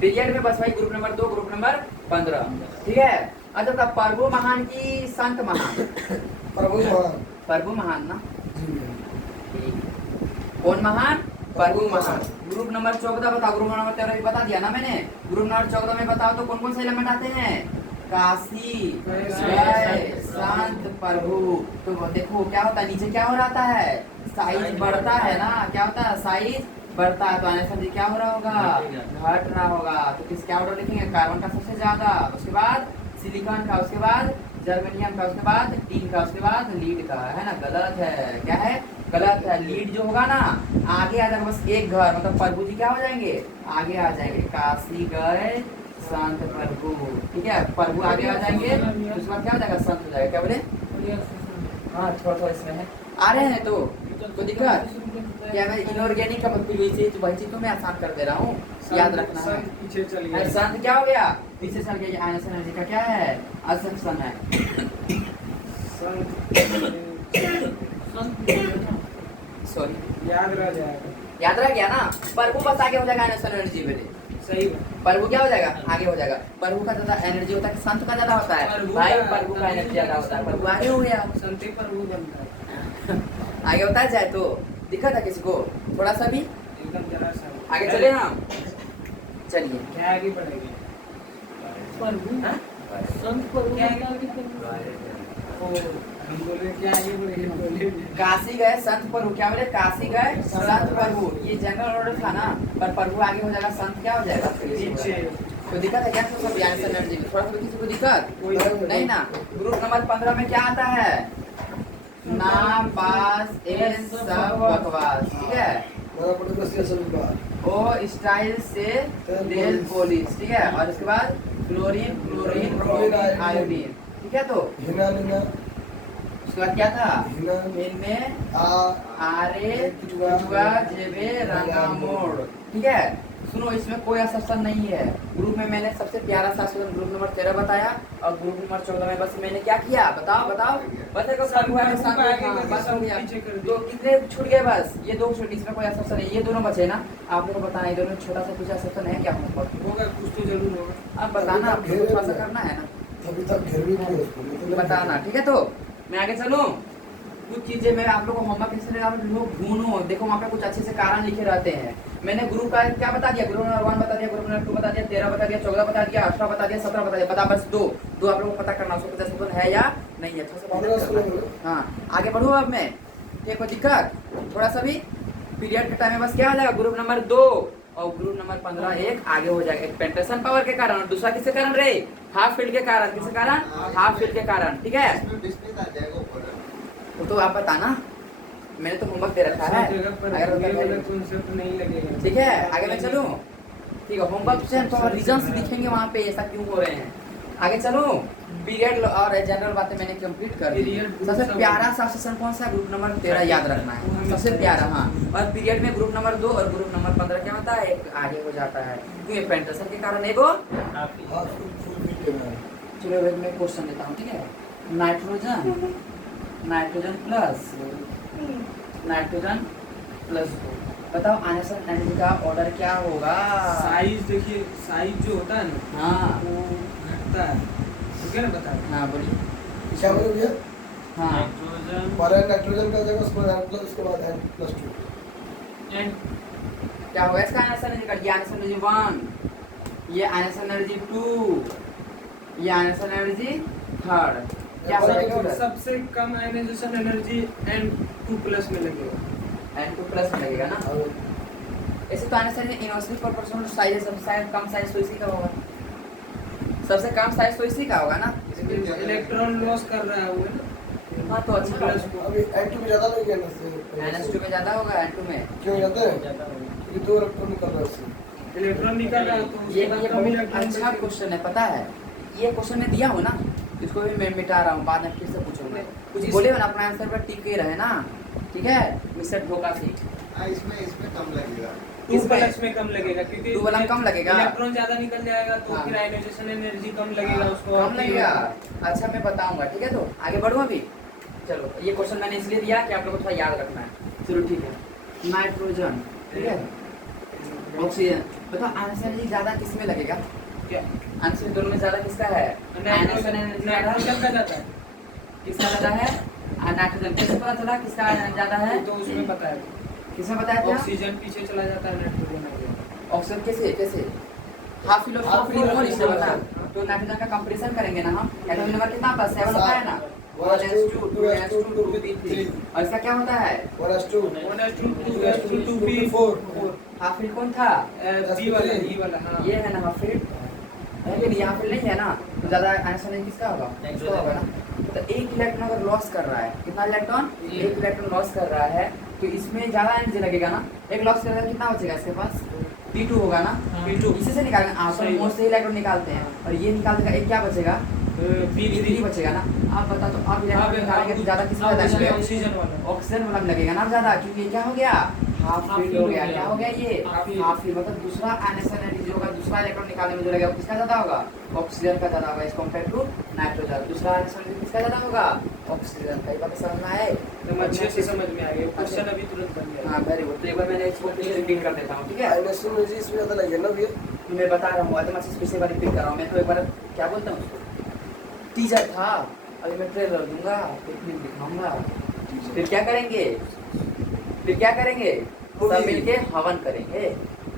पीरियड में बस भाई ग्रुप नंबर 2, ग्रुप नंबर 15, ठीक है। अच्छा तब प्रभु महान की संत महान, प्रभु महान ना, कौन महान, प्रभु महान। ग्रुप नंबर 14 बताओ, ग्रुप नंबर 13 बता दिया ना मैंने, ग्रुप नंबर 14 में बताओ तो कौन कौन से एलिमेंट आते हैं, काशी, जय, संत, प्रभु। तो देखो क्या होता है, नीचे क्या हो रहा है, साइज बढ़ता है ना, क्या होता है, साइज बढ़ता है, तो आने से क्या हो रहा होगा, घट रहा होगा। तो किस क्या ऑर्डर लिखेंगे, कार्बन का सबसे ज्यादा, उसके बाद सिलिकॉन का, उसके बाद जर्मेनियम का, उसके बाद टीन का, उसके बाद लीड का, है ना। गलत है, क्या है, गलत है। लीड जो होगा ना आगे आ जाएगा, बस एक घर, मतलब प्रभु जी क्या हो जाएंगे, आगे आ जाएंगे, काशी गए संत प्रभु, ठीक है, प्रभु आगे आ जाएंगे, उसके बाद क्या हो जाएगा, संत हो जाएगा। क्या बोले, हाँ थोड़ा थोड़ा इसमें है, आ रहे हैं तो कोई दिक्कत? क्या मैं इनऑर्गेनिक का मतलब वही चीज तो मैं आसान कर दे रहा हूँ, याद रखना है। पीछे चल अरे गया। संत क्या हो गया? पीछे चल गया। आयनस एनर्जी का क्या है? असंक्शन है। सॉरी, याद रह जाएगा। याद रह गया ना? प्रभु बस आगे हो जाएगा आयनस एनर्जी में। सही बात। प्रभु क्या हो जाएगा? आगे हो जाएगा। प्रभु का ज्यादा एनर्जी होता है कि संत का ज्यादा होता है? भाई प्रभु का एनर्जी ज्यादा होता है, प्रभु आगे हो गया। संते प्रभु बनता है आगे होता है चाहे तो दिक्कत है किसी को थोड़ा सा भी? एकदम जरा सा। आगे चले हम, चलिए। क्या आगे बढ़ेगी? प्रभु हाँ? संत प्रभु क्या क्या आगे? ओ, हम बोले क्या आगे बढ़ेगी? बोले काशी गए संत प्रभु, क्या बोले? काशी गए संत प्रभु, ये जनरल ऑर्डर था ना, पर प्रभु आगे हो जाएगा, संत क्या हो जाएगा? पीछे। कोई दिक्कत है क्या? सब यानी एनर्जी में थोड़ा सा भी किसी को दिक्कत नहीं ना? ग्रुप नंबर 15 में क्या आता है? नाम, पास, एन, सब बकवास, ठीक है? मेरा पड़ेगा सीएसएल बार ओ स्टाइल से तेल पॉलिश, ठीक है? और इसके बाद क्लोरीन, क्लोरीन, ब्रोमीन, आयोडीन, ठीक है? तो हिना निना उसके बाद क्या था? हिना इनमें आ आरे जुआ जेबे रंगा मोड़, ठीक है? सुनो, इसमें कोई असर नहीं है। ग्रुप में मैंने सबसे प्यारा सा सूत्र ग्रुप नंबर 13 बताया, और ग्रुप नंबर 14 में बस मैंने क्या किया? बताओ बताओ। बस एक सब हुआ है, आगे साथ आगे हाँ, करके बस सब हो गया। पीछे कर दिया। तो कितने छूट गए? बस ये दो छूट, इसमें कोई असर नहीं। ये दोनों बचे ना, आप लोगों को बताना, ये दोनों छोटा सा कुछ असर है क्या? हमको होगा, कुछ तो जरूर होगा। अब बताना, आपको थोड़ा सा करना है ना, तभी तक घेर भी नहीं उसको नहीं तो बताना, ठीक है? तो मैं आगे चलूं। कुछ चीजें मैं आप लोगों को होमवर्क इसलिए आप लोग ढूंढो, देखो वहाँ पे कुछ अच्छे से कारण लिखे रहते हैं। मैंने ग्रुप का क्या बता दिया? ग्रुप नंबर 1 बता दिया, ग्रुप नंबर 2 बता दिया, 13 बता दिया, 14 बता दिया, 18 बता दिया, 17 बता दिया। बता बस दो आप लोगों को पता करना, उसको 50% है या नहीं है, अच्छा से पता करना। हाँ, आगे बढ़ू अब मैं, ठीक? कोई दिक्कत थोड़ा सा भी? पीरियड के टाइम में बस क्या आ जाएगा? ग्रुप नंबर 2 और ग्रुप नंबर 15 एक आगे हो जाएगा। एक पेंटेशन पावर के कारण और दूसरा किसके कारण रे? हाफ फील्ड के कारण। किसके कारण? हाफ फील्ड के कारण, ठीक है? तो आप बताना, मैंने तो होमवर्क दे रखा है, सब जगह पर अगर ये वाला होता कॉन्सेप्ट नहीं लगेगा। ठीक है? आगे मैं चलूं, ठीक है? होमवर्क से तो रीजंस लिखेंगे वहाँ पे ऐसा क्यों हो रहे हैं। आगे चलूं। पीरियड और जनरल बातें मैंने कंप्लीट कर दी। Period, सबसे सब- प्यारा सा सेशन कौन सा? ग्रुप नंबर 13 याद रखना है, सबसे प्यारा। हाँ, और पीरियड में ग्रुप नंबर 2 और ग्रुप नंबर 15 क्या होता है? एक आगे हो जाता है, क्यों? ये पेंटेशन के कारण एगो। काफी हाथ फुल बीट लेना है चलो मैं क्वेश्चन देता हूँ, ठीक है? नाइट्रोजन नाइट्रोजन प्लस 2, बताओ आयनिसन एनर्जी का ऑर्डर क्या होगा? साइज देखिए, साइज जो होता है ना हाँ वो घटता है, ठीक है ना? बता रहे। हाँ, बोलिए। क्या बोले भैया? हाँ, नाइट्रोजन पहले नाइट्रोजन का जगह उसको N प्लस उसके बाद N+2 एंड क्या होगा इसका आयनिसन एनर्जी का? ये आयनिसन एनर्जी 1, ये आयनिसन एनर्जी 2, ये आयनिसन एनर्जी 3rd। क्या हो जाएगा ऑर्डर? सबसे कम आयनाइजेशन एनर्जी N2+ में लगेगा। N2 प्लस में लगेगा ना? और ऐसे तो आयनिसन इनवर्सली प्रोपोर्शनल साइज है, सबसे कम साइज तो इसी का होगा। सबसे कम साइज तो इसी का होगा ना? इलेक्ट्रॉन लॉस कर रहा है वो ना। हाँ, तो अच्छा प्लस अभी N2 में ज्यादा नहीं गया ना NH2 में ज्यादा होगा, N2 में। क्यों जाते हैं? ज्यादा होगा। ये 2 इलेक्ट्रॉन निकल रहा है उससे इलेक्ट्रॉन निकल रहा है तो ये उसका कम बहुत इलेक्ट्रॉन अच्छा क्वेश्चन है, पता है? ये क्वेश्चन मैं दिया हूँ ना, इसको भी मैं मिटा रहा हूँ, बाद में फिर से पूछूंगा। कुछ बोले हो ना, अपना आंसर पर टिक के रहे ना, ठीक है? मिस्टर धोखा सी इसमें कम लगेगा। 2+ में कम लगेगा, क्योंकि 2 वाला में कम लगेगा। इलेक्ट्रॉन ज्यादा निकल जाएगा तो हाँ। फिर आयनाइजेशन एनर्जी कम लगेगा उसको। कम लगेगा। अच्छा, मैं बताऊंगा, ठीक है? तो आगे बढ़ो अभी। चलो, ये क्वेश्चन मैंने इसलिए दिया कि आप लोगों को थोड़ा याद रखना है। चलो ठीक है। नाइट्रोजन, ठीक है? ऑक्सीजन, बताओ आयनिसन एनर्जी ज्यादा किसमें लगेगा? क्या? आयनिसन दोनों में ज्यादा किसका है? आयनिसन एनर्जी ज्यादा नाइट्रोजन का जाता है किसका ज्यादा है? नाइट्रोजन। कैसे पता चला किसका ज्यादा है? तो उसमें बताया किसमें बताया था? ऑक्सीजन पीछे चला जाता है, नाइट्रोजन आ गया। ऑक्सीजन कैसे? हाफ मोल इससे बता। तो नाइट्रोजन का कंपैरिजन करेंगे ना हम, एटॉमिक नंबर कितना होता है? 7 होता है ना? 1s2 2s2 2p3। और इसका क्या होता है? 1s2 1s2 2s2 2p4 half field कौन था? बी वाला हाँ। ये है ना हाफ फील्ड, है कि नहीं? यहाँ फील्ड नहीं है ना, तो ज्यादा आयनिसन एनर्जी किसका होगा? इसका होगा ना? तो एक इलेक्ट्रॉन अगर लॉस कर रहा है, कितना इलेक्ट्रॉन? एक इलेक्ट्रॉन लॉस कर रहा है, तो इसमें ज्यादा एनर्जी लगेगा ना? एक लॉस कर रहा है, कितना बचेगा इसके पास? P2 होगा ना? P2 इसी से निकालेंगे, आप सही मोड से इलेक्ट्रॉन निकालते हैं, और ये निकाल देगा, एक क्या बचेगा? P3 बचेगा ना। आप बता तो आप इलेक्ट्रॉन निकालेंगे तो ज्यादा किसमें ज्यादा लगेगा? ऑक्सीजन वाला। ऑक्सीजन वाला में लगेगा ना ज्यादा, क्योंकि ये क्या हो गया, हाफ फील्ड हो गया। क्या हो गया ये, हाफ फील्ड। Half field. मतलब दूसरा आयनिसन एनर्जी जो होगा, दूसरा इलेक्ट्रॉन निकालने में जो लगेगा किसका ज्यादा होगा, ऑक्सीजन का ज्यादा होगा एज कंपेयर टू नाइट्रोजन। दूसरा आयनिसन एनर्जी किसका ज्यादा होगा, ऑक्सीजन का। ये बात समझ में आए? एकदम अच्छे से समझ में आ गया, क्वेश्चन अभी तुरंत बन गया। हाँ वेरी गुड। तो एक बार मैंने इसको फिर से रिपीट कर देता हूँ, ठीक है? आयनिसन एनर्जी इसमें ज़्यादा लगेगा ना भैया? मैं बता रहा हूँ, एकदम अच्छे से फिर से एक बार रिपीट कर रहा हूँ। मैं तो एक बार क्या बोलता हूँ उसको, टीचर था, अभी मैं ट्रेलर दूंगा, टेक्निक दिखाऊंगा, फिर क्या करेंगे, फिर क्या करेंगे, सब मिलके हवन करेंगे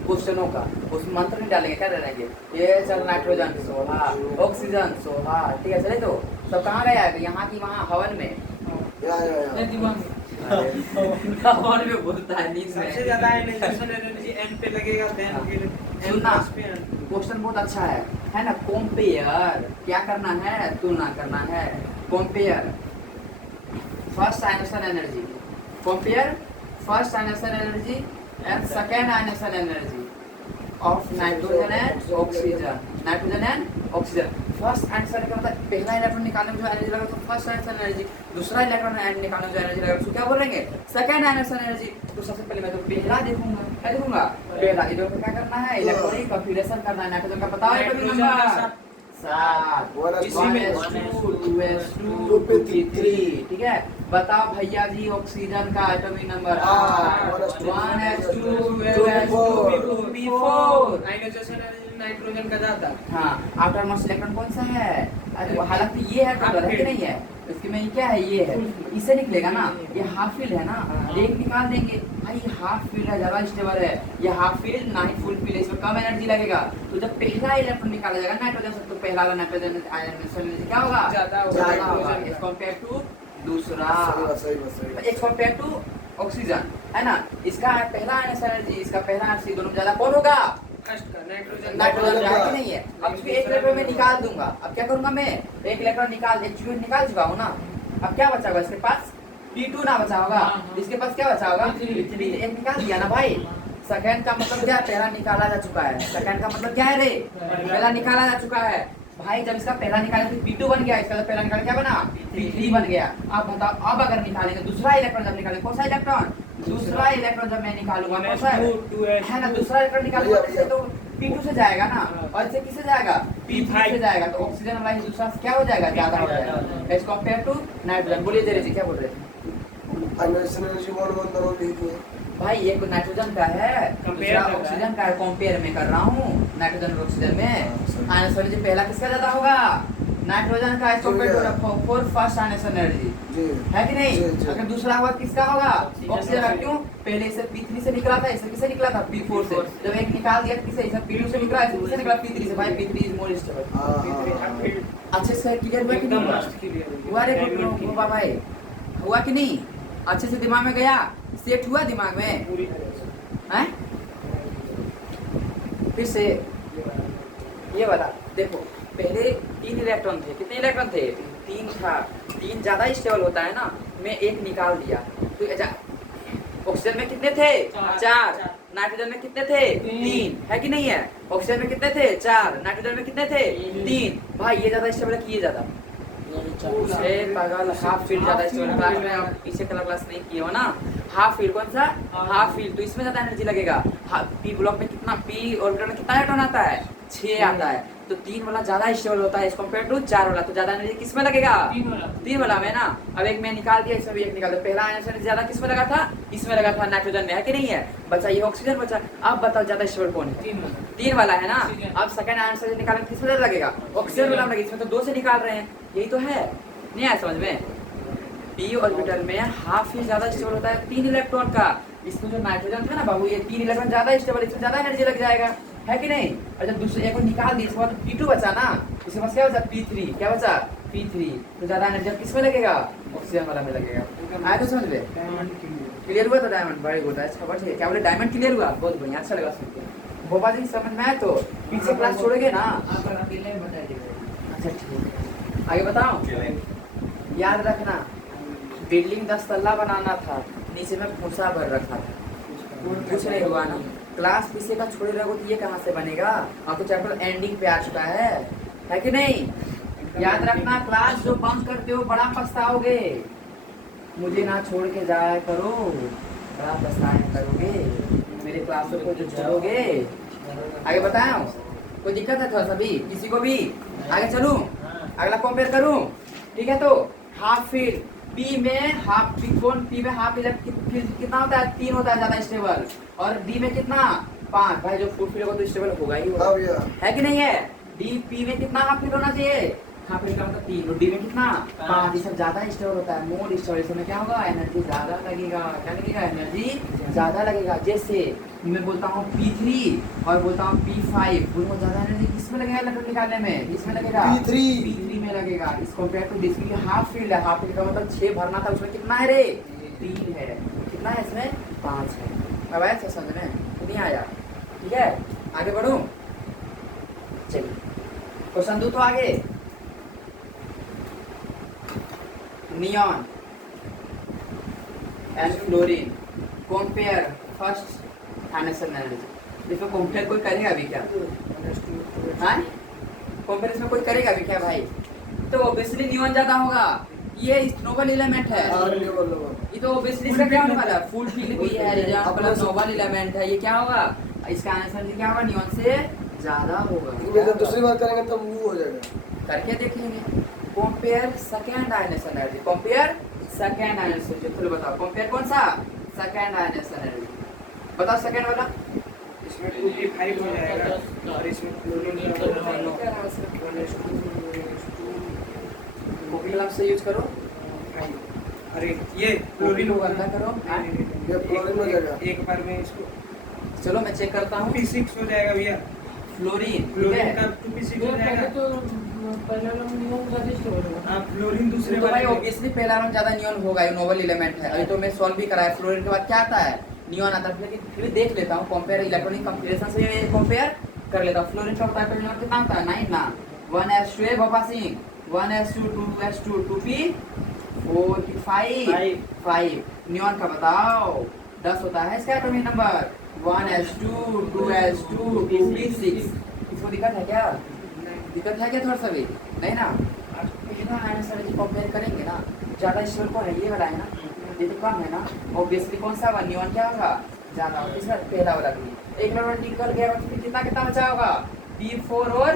क्वेश्चनों का। उस मंत्र नहीं डालेंगे, क्या डालेंगे, ये चल नाइट्रोजन सोहा, ऑक्सीजन सोहा, ठीक है? चले तो सब कहाँ गया है, यहाँ की वहाँ हवन में। ये दिमाग में। हवन में बोलता है, नींद सबसे में। ज्यादा आयनाइजेशन एनर्जी एन पे लगेगा, देन फिर एन सुनना। प्लस पे N। क्वेश्चन बहुत अच्छा है ना? कंपेयर क्या करना है, तुलना करना है। Compare first ionisation energy, compare first ionisation energy and second ionisation energy of nitrogen and oxygen. Nitrogen and oxygen. First ionisation का मतलब पहला इलेक्ट्रॉन निकालने में जो एनर्जी लगा तो फर्स्ट आयनिसन एनर्जी, दूसरा इलेक्ट्रॉन निकालने में जो एनर्जी लगा उसको क्या बोलेंगे, सेकेंड आयनिसन एनर्जी। तो सबसे पहले मैं तो पहला देखूंगा, क्या देखूंगा, पहला। इधर क्या करना है, इलेक्ट्रॉनिक कॉन्फ़िगरेशन करना है। नाइट्रोजन का बताओ atomic number 7, 1s2 2s2 2p3, ठीक है? बताओ भैया जी ऑक्सीजन का atomic number 1s2 2s2 2p4। Ionisation energy nitrogen का ज्यादा। हाँ, आफ्टर मोस्ट इलेक्ट्रॉन कौन सा है, हालांकि ये है टोटल, है कि नहीं है? इसके में क्या है, ये है, इससे निकलेगा ना, ये हाफ फील्ड है ना, एक निकाल देंगे। भाई हाफ फील्ड है, ज्यादा स्टेबल है। ये हाफ फील्ड ना ही फुल फील्ड है, इसमें कम एनर्जी लगेगा। तो जब पहला इलेक्ट्रॉन निकाला जाएगा नाइट्रोजन से, तो पहला वाला नाइट्रोजन आयनाइजेशन एनर्जी क्या होगा, ज्यादा होगा ज्यादा होगा नाइट्रोजन एज का। कंपेयर टू दूसरा, सही बात। एज कंपेयर टू ऑक्सीजन, है ना? इसका है पहला आयनिसन एनर्जी, इसका पहला एनर्जी, दोनों में ज्यादा कौन होगा, फर्स्ट का नाइट्रोजन। नाइट्रोजन है कि नहीं है? अब इसको एक इलेक्ट्रॉन में निकाल दूंगा। अब क्या करूंगा मैं, एक इलेक्ट्रॉन निकाल, एक चूहे निकाल चुका हूं ना। अब क्या बचा होगा इसके पास, P2 ना बचा होगा। इसके पास क्या बचा होगा, P3। एक निकाल दिया ना भाई। सेकंड का मतलब क्या है, पहला निकाला जा चुका है। सेकंड का मतलब क्या है रे, पहला निकाला जा चुका है। भाई जब इसका पहला निकाला तो P2 बन गया, इसका तो पहला निकाला क्या बना, P3 बन गया। अब बताओ, अब अगर निकालेंगे दूसरा इलेक्ट्रॉन, जब निकालेंगे कौन सा इलेक्ट्रॉन, दूसरा इलेक्ट्रॉन जब मैं निकालूंगा कौन सा है ना, दूसरा इलेक्ट्रॉन निकालूंगा तो P2 से जाएगा ना, और इससे किससे जाएगा, P3 से जाएगा। तो ऑक्सीजन वाला ही दूसरा क्या हो जाएगा, ज्यादा हो जाएगा एज कंपेयर टू नाइट्रोजन। बोलिए जरा जी क्या बोल रहे थे आयनिसन एनर्जी 1 दोनों लिखिए भाई? एक नाइट्रोजन का है, Compare दूसरा कर रहा है। ऑक्सीजन का है। कंपेयर में कर रहा हूँ नाइट्रोजन और ऑक्सीजन में। आयनिसन एनर्जी पहला किसका ज्यादा होगा, नाइट्रोजन का as compare to for first ionisation energy, जी। है कि नहीं? जी, जी। अगर दूसरा होगा किसका होगा, ऑक्सीजन का। क्यों, पहले इसे P3 से निकला था, इसे किससे निकला था, P4 से। जब एक निकाल दिया किसे, इसे P2 से निकला, इसे किससे निकला, P3 से। भाई P3 इज मोर स्टेबल। अच्छे से क्लियर हुआ कि एकदम नहीं मस्त क्लियर हुआ रे गोपा भाई, हुआ कि नहीं? अच्छे से दिमाग में गया, सेट हुआ दिमाग में, पूरी तरह से। हैं? फिर से ये वाला देखो, पहले 3 इलेक्ट्रॉन थे, कितने इलेक्ट्रॉन थे, 3 था। 3 ज्यादा स्टेबल होता है ना, मैं एक निकाल दिया तो ऑक्सीजन में कितने थे, 4। नाइट्रोजन में कितने थे, 3, है कि नहीं है? ऑक्सीजन में कितने थे, 4। नाइट्रोजन में कितने थे, 3। भाई ये ज्यादा स्टेबल है कि ये ज्यादा, उसे पागल हाफ फील्ड ज्यादा स्टेबल। क्लास में आप पीछे क्लास नहीं किए हो ना, हाफ फील्ड कौन सा, हाफ फील्ड। तो इसमें ज्यादा एनर्जी लगेगा। पी ब्लॉक में कितना, पी ऑर्बिटल में कितना इलेक्ट्रॉन आता है, 6 आता है। तो 3 वाला ज्यादा स्टेबल होता है एज कंपेयर टू 4 वाला। तो ज्यादा एनर्जी किसमें लगेगा, 3 वाला में ना। अब एक मैं निकाल दिया, इसमें भी एक निकाल दिया। पहला आयनिसन ज्यादा किसमें लगा था, इसमें लगा था नाइट्रोजन में, है कि नहीं है? बचा ये ऑक्सीजन बचा। अब बताओ ज्यादा स्टेबल कौन है, 3 वाला है ना। अब सेकंड आयनिसन निकालेंगे किसमें ज्यादा लगेगा, ऑक्सीजन वाला में लगेगा। इसमें तो 2 से निकाल रहे हैं, यही तो है, नहीं आया समझ में? पी ऑर्बिटल में हाफ ही ज्यादा स्टेबल होता है 3 इलेक्ट्रॉन का। इसमें जो नाइट्रोजन था ना बाबू, ये 3 इलेक्ट्रॉन ज्यादा स्टेबल, इसमें ज्यादा एनर्जी लग जाएगा, है कि नहीं? और जब दूसरे एक को निकाल दिया, इसके बाद P2 बचा ना, इसके पास क्या बचा, P3। क्या बचा, P3। तो ज्यादा एनर्जी किसमें लगेगा, ऑक्सीजन वाला में लगेगा। आया तो समझ में? क्लियर हुआ तो डायमंड, बड़ी गुड है, खबर ठीक है। क्या बोले, डायमंड क्लियर हुआ, बहुत बढ़िया, अच्छा लगा सुन के। गोपा जी समझ में आया तो पीछे क्लास छोड़ेंगे ना? अच्छा ठीक है, आगे बताओ। याद रखना, बिल्डिंग 10 तल्ला बनाना था, नीचे में भूसा भर रखा था, कुछ नहीं हुआ ना। क्लास पीछे का छोड़े रहोगे तो ये कहाँ से बनेगा? आपको चैप्टर एंडिंग पे आ चुका है कि नहीं? याद रखना, क्लास जो बंक करते हो बड़ा पछताओगे। मुझे ना छोड़ के जाया करो, बड़ा पछताया करोगे। मेरे क्लासों को जो छोड़ोगे। आगे बताओ, कोई दिक्कत है थोड़ा सा भी किसी को भी? आगे चलूं, अगला कंपेयर करूं, ठीक है? तो हाफ फील्ड पी में हाफ कौन, पी में हाफ फील्ड कितना होता है? 3 होता है ज्यादा स्टेबल, और डी में कितना? 5। भाई जो फुल फील्ड होगा तो स्टेबल होगा ही होगा, है कि नहीं है? डी पी में कितना हाफ फील्ड होना चाहिए? हाफ फील्ड का मतलब 3, और डी में कितना? 5। ये सब ज्यादा स्टेबल होता है, मोर स्टेबल। इसमें क्या होगा? एनर्जी ज्यादा लगेगा। क्या लगेगा? एनर्जी ज्यादा लगेगा। जैसे मैं बोलता हूँ P3 और बोलता हूँ P5, दोनों ज्यादा एनर्जी किसमें लगेगा इलेक्ट्रॉन निकालने में? इसमें लगेगा, P3 में लगेगा। इस कंपेयर टू दिस की हाफ फील्ड है। हाफ फील्ड का मतलब 6 भरना था, उसमें कितना है रे? 3 है। कितना है इसमें? 5 है। अब आया समझ में? नहीं आया? ठीक है, आगे बढ़ूं। चलिए क्वेश्चन 2 तो आगे। Neon and fluorine compare first financial analysis. इसमें कंपेयर कोई करेगा अभी क्या? हाँ, कंपेयर इसमें कोई करेगा अभी क्या भाई? तो ऑब्वियसली नियॉन ज्यादा होगा। ये नोबल एलिमेंट है, ये तो ऑब्वियसली इसका क्या होने वाला है? फुल फील्ड भी है, रिजल्ट प्लस नोबल एलिमेंट है, ये क्या होगा? इसका आंसर क्या होगा? नियॉन से ज्यादा होगा। जब दूसरी बार करेंगे तब वो हो जाएगा। करके देख लेंगे। Compare second ionisation energy, compare second ionisation. चलो बताओ, कंपेयर कौन सा? Second ionisation energy. बताओ सेकंड वाला। इसमें 2p5 हो जाएगा और इसमें क्लोरीन कॉपी से यूज करो। अरे ये क्लोरीन को गंदा करो। ये फ्लोरीन हो जाएगा। एक बार में इसको चलो मैं चेक करता हूँ। 2p6 हो जाएगा भैया। फ्लोरीन, क्लोरीन का 2p6 हो जाएगा। तो पहले वाला नियम ज्यादा स्टेबल होगा। आप क्लोरीन दूसरे तो भाई वाले में- ऑब्वियसली पहला राउंड ज्यादा नियॉन होगा, ये नोबल एलिमेंट है। अभी तो मैं सॉल्व भी कराया। फ्लोरीन के बाद क्या आता है? नियॉन आता है। लेकिन फिर देख लेता हूँ, कंपेयर इलेक्ट्रॉनिक कंपैरिजन से कंपेयर कर लेता हूँ। फ्लोरीन का होता है नियॉन कितना होता है? 9 ना। 1s2 बाबा Singh, 1s2 2s2 2p4 5 neon का बताओ 10 होता है इसका atomic number. 1s2 2s2 2p6। इसको दिक्कत है क्या? दिक्कत है क्या थोड़ा सा भी? नहीं ना। इतना आंसर कंपेयर करेंगे ना, ज्यादा स्टेबल कौन है? ये वाला है ना, ये तो कम है ना। ऑब्वियसली कौन सा वन? नियॉन क्या होगा? ज्यादा होगा। इसका पहला वाला भी एक नंबर निकल गया, तो कितना कितना बचा होगा? P4 और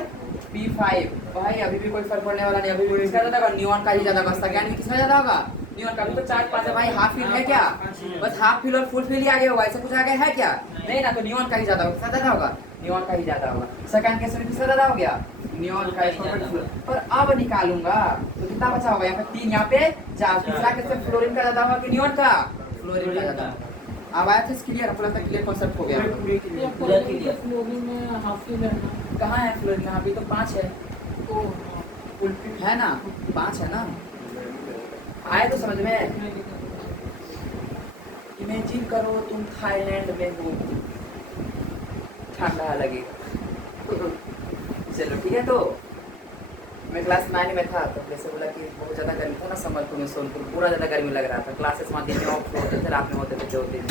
P5। भाई अभी भी कोई फर्क पड़ने वाला नहीं। अभी भी किसका ज्यादा होगा? नियॉन का ही ज्यादा बचता है। यानी किसका ज्यादा होगा? नियॉन का। भी तो 4-5 है भाई। हाफ फील्ड है क्या? बस हाफ फील्ड और फुल फील्ड ही आगे होगा, ऐसा कुछ आगे है क्या? नहीं ना। तो नियॉन का ही ज्यादा होगा। किसका ज्यादा होगा? नियॉन का ही ज्यादा होगा। सेकंड केस में किसका ज्यादा हो गया? नियॉन का। पर अब निकालूंगा तो कितना बचा होगा? यहाँ पे 3, यहाँ पे 4। तीसरा केस में फ्लोरीन का ज्यादा होगा कि नियॉन का? फ्लोरीन का ज्यादा। अब आया था क्लियर, अपना तक क्लियर कॉन्सेप्ट हो गया। ये पूरा फ्लोरीन में हाफ फील्ड है ना। कहाँ है फ्लोरीन? यहाँ पे तो 5 है। ओ है ना, 5 है ना। आए तो समझ में? इमेजिन करो तुम थाईलैंड में हो, ठंडा लगेगा। चलो ठीक है। तो मैं क्लास 9 में था, तो जैसे बोला कि बहुत ज़्यादा गर्मी था ना संबलपुर में, सोनपुर पूरा ज़्यादा गर्मी लग रहा था। क्लासेस वहाँ दिन में ऑफ होते थे, रात में होते थे 2 दिन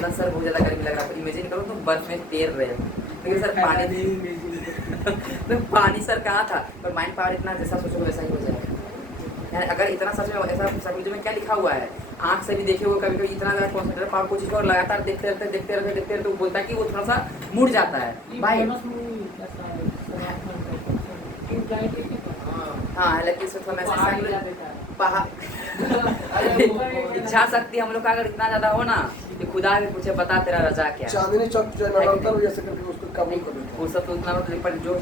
ना। सर बहुत ज़्यादा गर्मी लग रहा था। इमेजिन करो तुम बर्फ में तैर रहे हो, लेकिन सर पानी तो पानी सर कहाँ था? पर माइंड पावर इतना जैसा सोचो वैसा ही हो जाएगा। यानी अगर इतना सच में ऐसा साइकोलॉजी में क्या लिखा हुआ है, आँख से भी देखे हुए कभी कभी इतना ज़्यादा कॉन्सेंट्रेट पावर कुछ और लगातार देखते रहते तो बोलता है कि वो थोड़ा सा मुड़ जाता है भाई। हाँ, लेकिन इसमें थोड़ा पहाड़ इच्छा शक्ति हम लोग का अगर इतना ज्यादा हो ना कि खुदा भी पूछे बता तेरा रजा क्या? चांदनी चौक जो नवरत्न हो जैसे करके उसको काबू कर देता वो सब तो उतना पर जो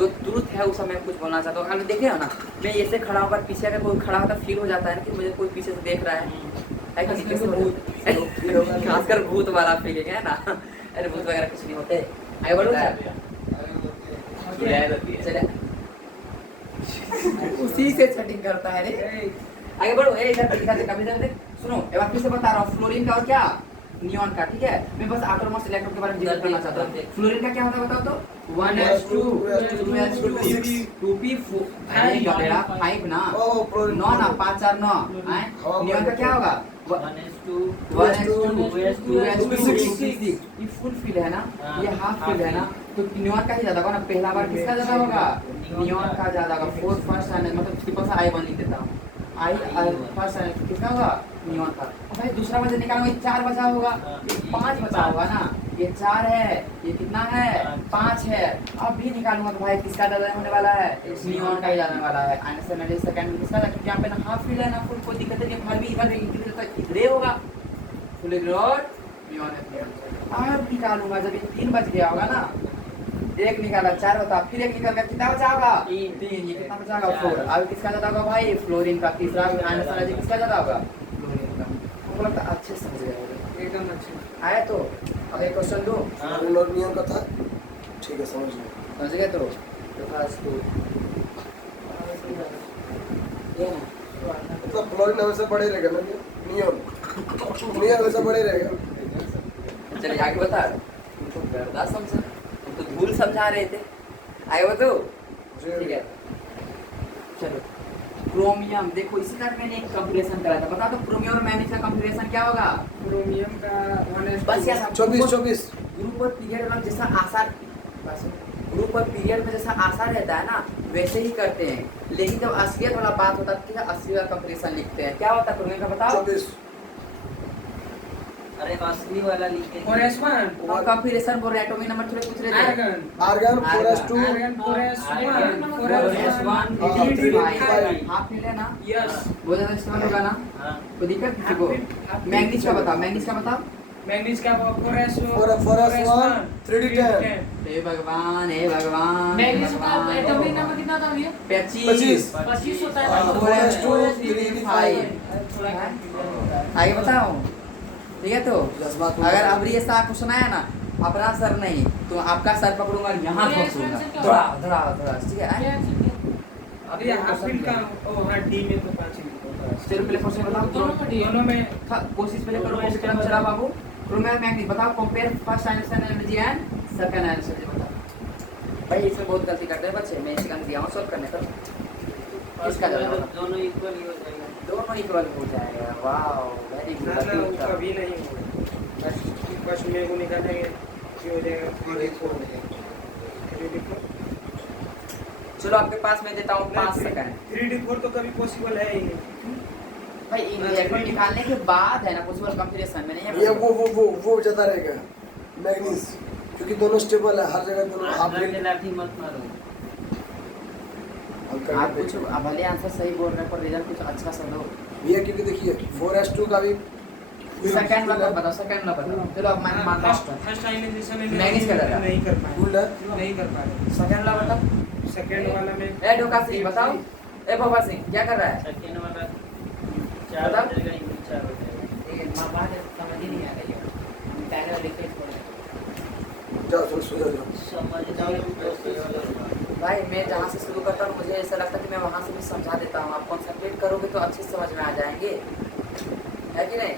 तुरंत है उस समय कुछ बोलना चाहता हूँ। अगर देखे हो ना, मैं ऐसे खड़ा होकर पीछे अगर कोई खड़ा होता फील हो जाता है कि मुझे कोई पीछे से देख रहा है कि कैसे भूत, खासकर भूत वाला फीलिंग है ना। अरे भूत वगैरह कुछ नहीं होते। आगे बढ़ो चले, उसी से सेटिंग करता है रे। आगे बढ़ो। इधर इधर देख, सुनो एक बार फिर से बता रहा हूँ। फ्लोरीन का और क्या? नियॉन का, ठीक है। मैं बस आटोमोस्ट इलेक्ट्रॉन के बारे में जिक्र करना चाहता हूँ। फ्लोरीन का क्या होता है बताओ तो? 1s2 2p 5 ना, ओह, फ्लोरीन 9 ना, 5 4 9। नियॉन का क्या होगा? 1s2 2s2 6। ये फुल फिल है ना, ये हाफ फिल है ना, तो नियॉन का ही ज्यादा होगा ना। पहला बार किसका ज्यादा होगा? नियॉन का ज्यादा होगा। फोर्थ फर्स्ट मतलब सिंपल सा I1 लिख देता हूँ। आई फर्स्ट किसका होगा? नियॉन का। अब भाई दूसरा वजन निकालो, ये 4 बचा होगा, ये 5 बचा होगा ना, ये 4 है, ये कितना है? 5 है। अब भी निकालूंगा तो भाई किसका ज्यादा होने वाला है? नियॉन का ही जाने वाला है। आंसर मेरे सेकंड में किसका? क्योंकि यहाँ पे ना हाफ फिल है ना फुल, कोई दिक्कत नहीं। हर भी इधर इधर होगा फुल इग्नोर नियॉन है। अब निकालूंगा जब ये 3 बच गया होगा ना, एक निकाला 4 होता, फिर एक निकाल कर कितना बचा होगा? 3। ये कितना बचा होगा? 4। अब किसका ज्यादा होगा भाई? फ्लोरीन का। तीसरा आंसर है किसका ज्यादा होगा? फ्लोरीन का। हमको लगता है अच्छे समझ गए होंगे, एकदम अच्छा। आया तो। अब एक क्वेश्चन दो, नियम का था, ठीक है समझ गए। समझ गए तो ये ना मतलब फ्लोरीन हमेशा बड़े रहेगा ना, नियम हमेशा बड़े रहेगा। चलिए आगे बता। तुमको गर्दा समझा, तुम तो धूल समझा रहे थे। आगे बताओ, ठीक है। चलो क्रोमियम, देखो इसी तरह मैंने एक कंपैरिजन करा था। बता दो क्रोमियम और मैग्नीज का कंपैरिजन क्या होगा? क्रोमियम का 1s2 बस यार 24 ग्रुप और पीरियड में जैसा आसार, बस ग्रुप और पीरियड में जैसा आसार रहता है ना, वैसे ही करते हैं। लेकिन जब असलियत वाला बात होता है तो असली वाला कंपैरिजन लिखते हैं। क्या होता है क्रोमियम का बताओ? 24 अरे असली वाला लिखे और S1 हम कंपैरिजन बोल रहे हैं, एटॉमिक नंबर थोड़े पूछ रहे थे। Argon argon 4s2 argon 4s1 4s1 3d5 half मिले ना, यस। बहुत ज्यादा इस्तेमाल होगा ना, हाँ कोई दिक्कत किसी को? मैग्नीज का बताओ, मैग्नीज का बताओ। मैग्नीज का 4s1 4s1 3d10 हे भगवान, हे भगवान, मैग्नीज का एटॉमिक नंबर कितना था भैया? 25 25 होता है। 4s2 3d5। आगे बताओ, ठीक है। तो जज्बात अगर अब ये सा क्वेश्चन आया ना, अपना सर नहीं तो आपका सर पकड़ूंगा, यहाँ ये ठोकूंगा, एक्सपेंशन क्या थोड़ा होगा? थोड़ा थोड़ा, ठीक है। क्या है? अभी हाफ फिल का ओ हां डी में तो 5 ही होता है। चलो पहले क्वेश्चन बताओ। दोनों में डी है। दोनों में कोशिश पहले करो, कोशिश करो। चला बाबू, क्रोमियम मैग्नीज बताओ, compare first answer energy and second answer बताओ। भाई इसमें बहुत गलती करते हैं बच्चे, मैं इसका दिया हूं सॉल्व करने का। किसका ज्यादा होगा? दोनों इक्वल ही हो जाएगा। दोनों इक्वल हो जाएगा। वाओ वेरी ना ना वो गुड। कभी नहीं होगा। बस में को निकालेंगे कि हो जाएगा 3d4। चलो आपके पास मैं देता हूँ 5 सेकंड। 3d4 तो कभी पॉसिबल है ही नहीं। भाई इलेक्ट्रॉन निकालने के बाद है ना पॉसिबल कंपैरिजन में, नहीं ये है। वो ज्यादा रहेगा मैग्नीज, क्योंकि दोनों स्टेबल है, हर जगह दोनों हाफ आर्गन के मिल। लाठी मत मारो। आप कुछ भले आंसर सही बोल रहे हैं पर रिजल्ट कुछ अच्छा सा दो। ये क्योंकि देखिए 4s2 का भी सेकंड वाला बताओ, सेकंड वाला बताओ। चलो अब मैं मानता हूँ फर्स्ट आयनाइजेशन में मैग्नीज का ज्यादा। नहीं कर पाए। फुल है। नहीं कर पाए। सेकंड वाला बताओ। सेकंड वाला में ए ढोका सिंह बताओ, ए भोपा सिंह क्या कर रहा है? सेकंड वाला 4 बताओ। हो जाएगा, इनमें 4 हो जाएगा। ये मां बात समझ ही नहीं आ रही है। पहले वाले लिख के छोड़। जाओ सो जाओ। समझ जाओ तो सही वाला होगा। भाई मैं जहाँ से शुरू करता हूँ मुझे ऐसा लगता है कि मैं वहाँ से भी समझा देता हूँ। आप कंसंट्रेट करोगे तो अच्छे से समझ में आ जाएंगे, है कि नहीं?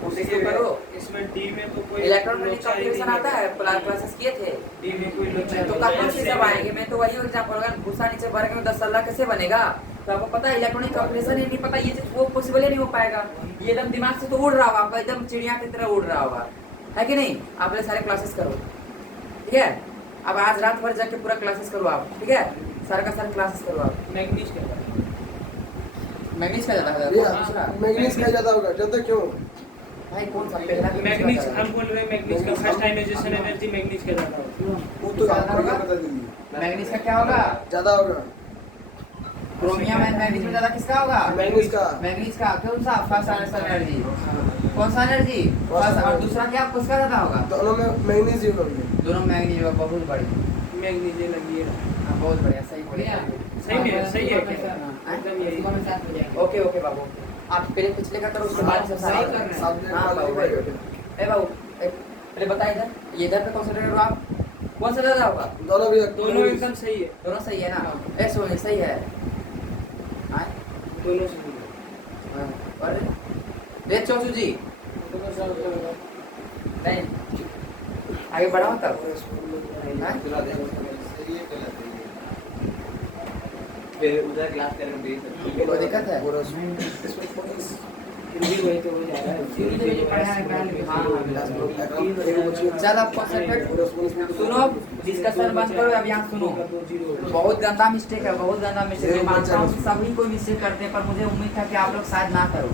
कोशिश तो करो। इसमें डी में तो कोई इलेक्ट्रॉन में लोचा ही कंपैरिजन नहीं आता है, क्लासेस किए थे। डी में कोई लोचा तो कहाँ से सब आएंगे? मैं तो वही एग्जांपल होगा, भूसा नीचे भर के 10 साल कैसे बनेगा? तो आपको पता है इलेक्ट्रॉनिक कंपैरिजन ही नहीं पता, ये चीज वो पॉसिबल ही नहीं हो पाएगा। ये एकदम दिमाग से तो उड़ रहा होगा आपका, एकदम चिड़िया की तरह उड़ रहा होगा, है कि नहीं? आप ये सारे क्लासेस करो, ठीक है। अब आज रात भर जाके पूरा क्लासेस करो आप, ठीक है। सारा का सारा क्लासेस करो आप। मैग्नीज के बाद मैग्नीज का ज्यादा ये है दूसरा। मैग्नीज का ज्यादा होगा, जानते क्यों? भाई कौन सा पहला कि मैग्नीज दूसरा हम बोल रहे हैं मैग्नीज का फर्स्ट आयनाइजेशन एनर्जी मैग्नीज का ज्यादा होता है। वो तो आपको क्या बता दीजिए। मैग्नीज का क्या होगा? ज्यादा होगा क्रोमियम एंड मैग्नीज में ज्यादा किसका होगा? मैग्नीज का। मैग्नीज का कौन सा? First answer energy. कौन सा एनर्जी? फर्स्ट। और दूसरा क्या किसका ज्यादा होगा? दोनों में मैग्नीज ही होगा। दोनों मैग्नीज होगा। बहुत बढ़िया, मैग्नीज लगी है। हाँ बहुत बढ़िया, सही बोले। सही है एकदम यही। ओके ओके बाबू, आप पहले पिछले का करो, उसके बाद से सही कर रहे हैं। हाँ बाबू भाई। ए बाबू पहले बताइए इधर, ये इधर पे कंसंट्रेट करो आप। कौन सा ज्यादा होगा? दोनों भी दोनों एकदम सही है। दोनों सही है ना? ए सोनी सही है। हाँ दोनों सही है। और रे चौसू जी नहीं आगे बढ़ाओ तब हाँ? सही है गलत है ये। फिर उधर क्लास करके भेज सकते कोई दिक्कत है हिंदी वही तो हो जाएगा हाँ चल आप concentrate सुनो डिस्कशन बंद करो अब यहाँ सुनो बहुत गंदा मिस्टेक है बहुत गंदा मिस्टेक है मानता हूँ सभी कोई मिस्टेक करते हैं पर मुझे उम्मीद था कि आप लोग शायद ना करो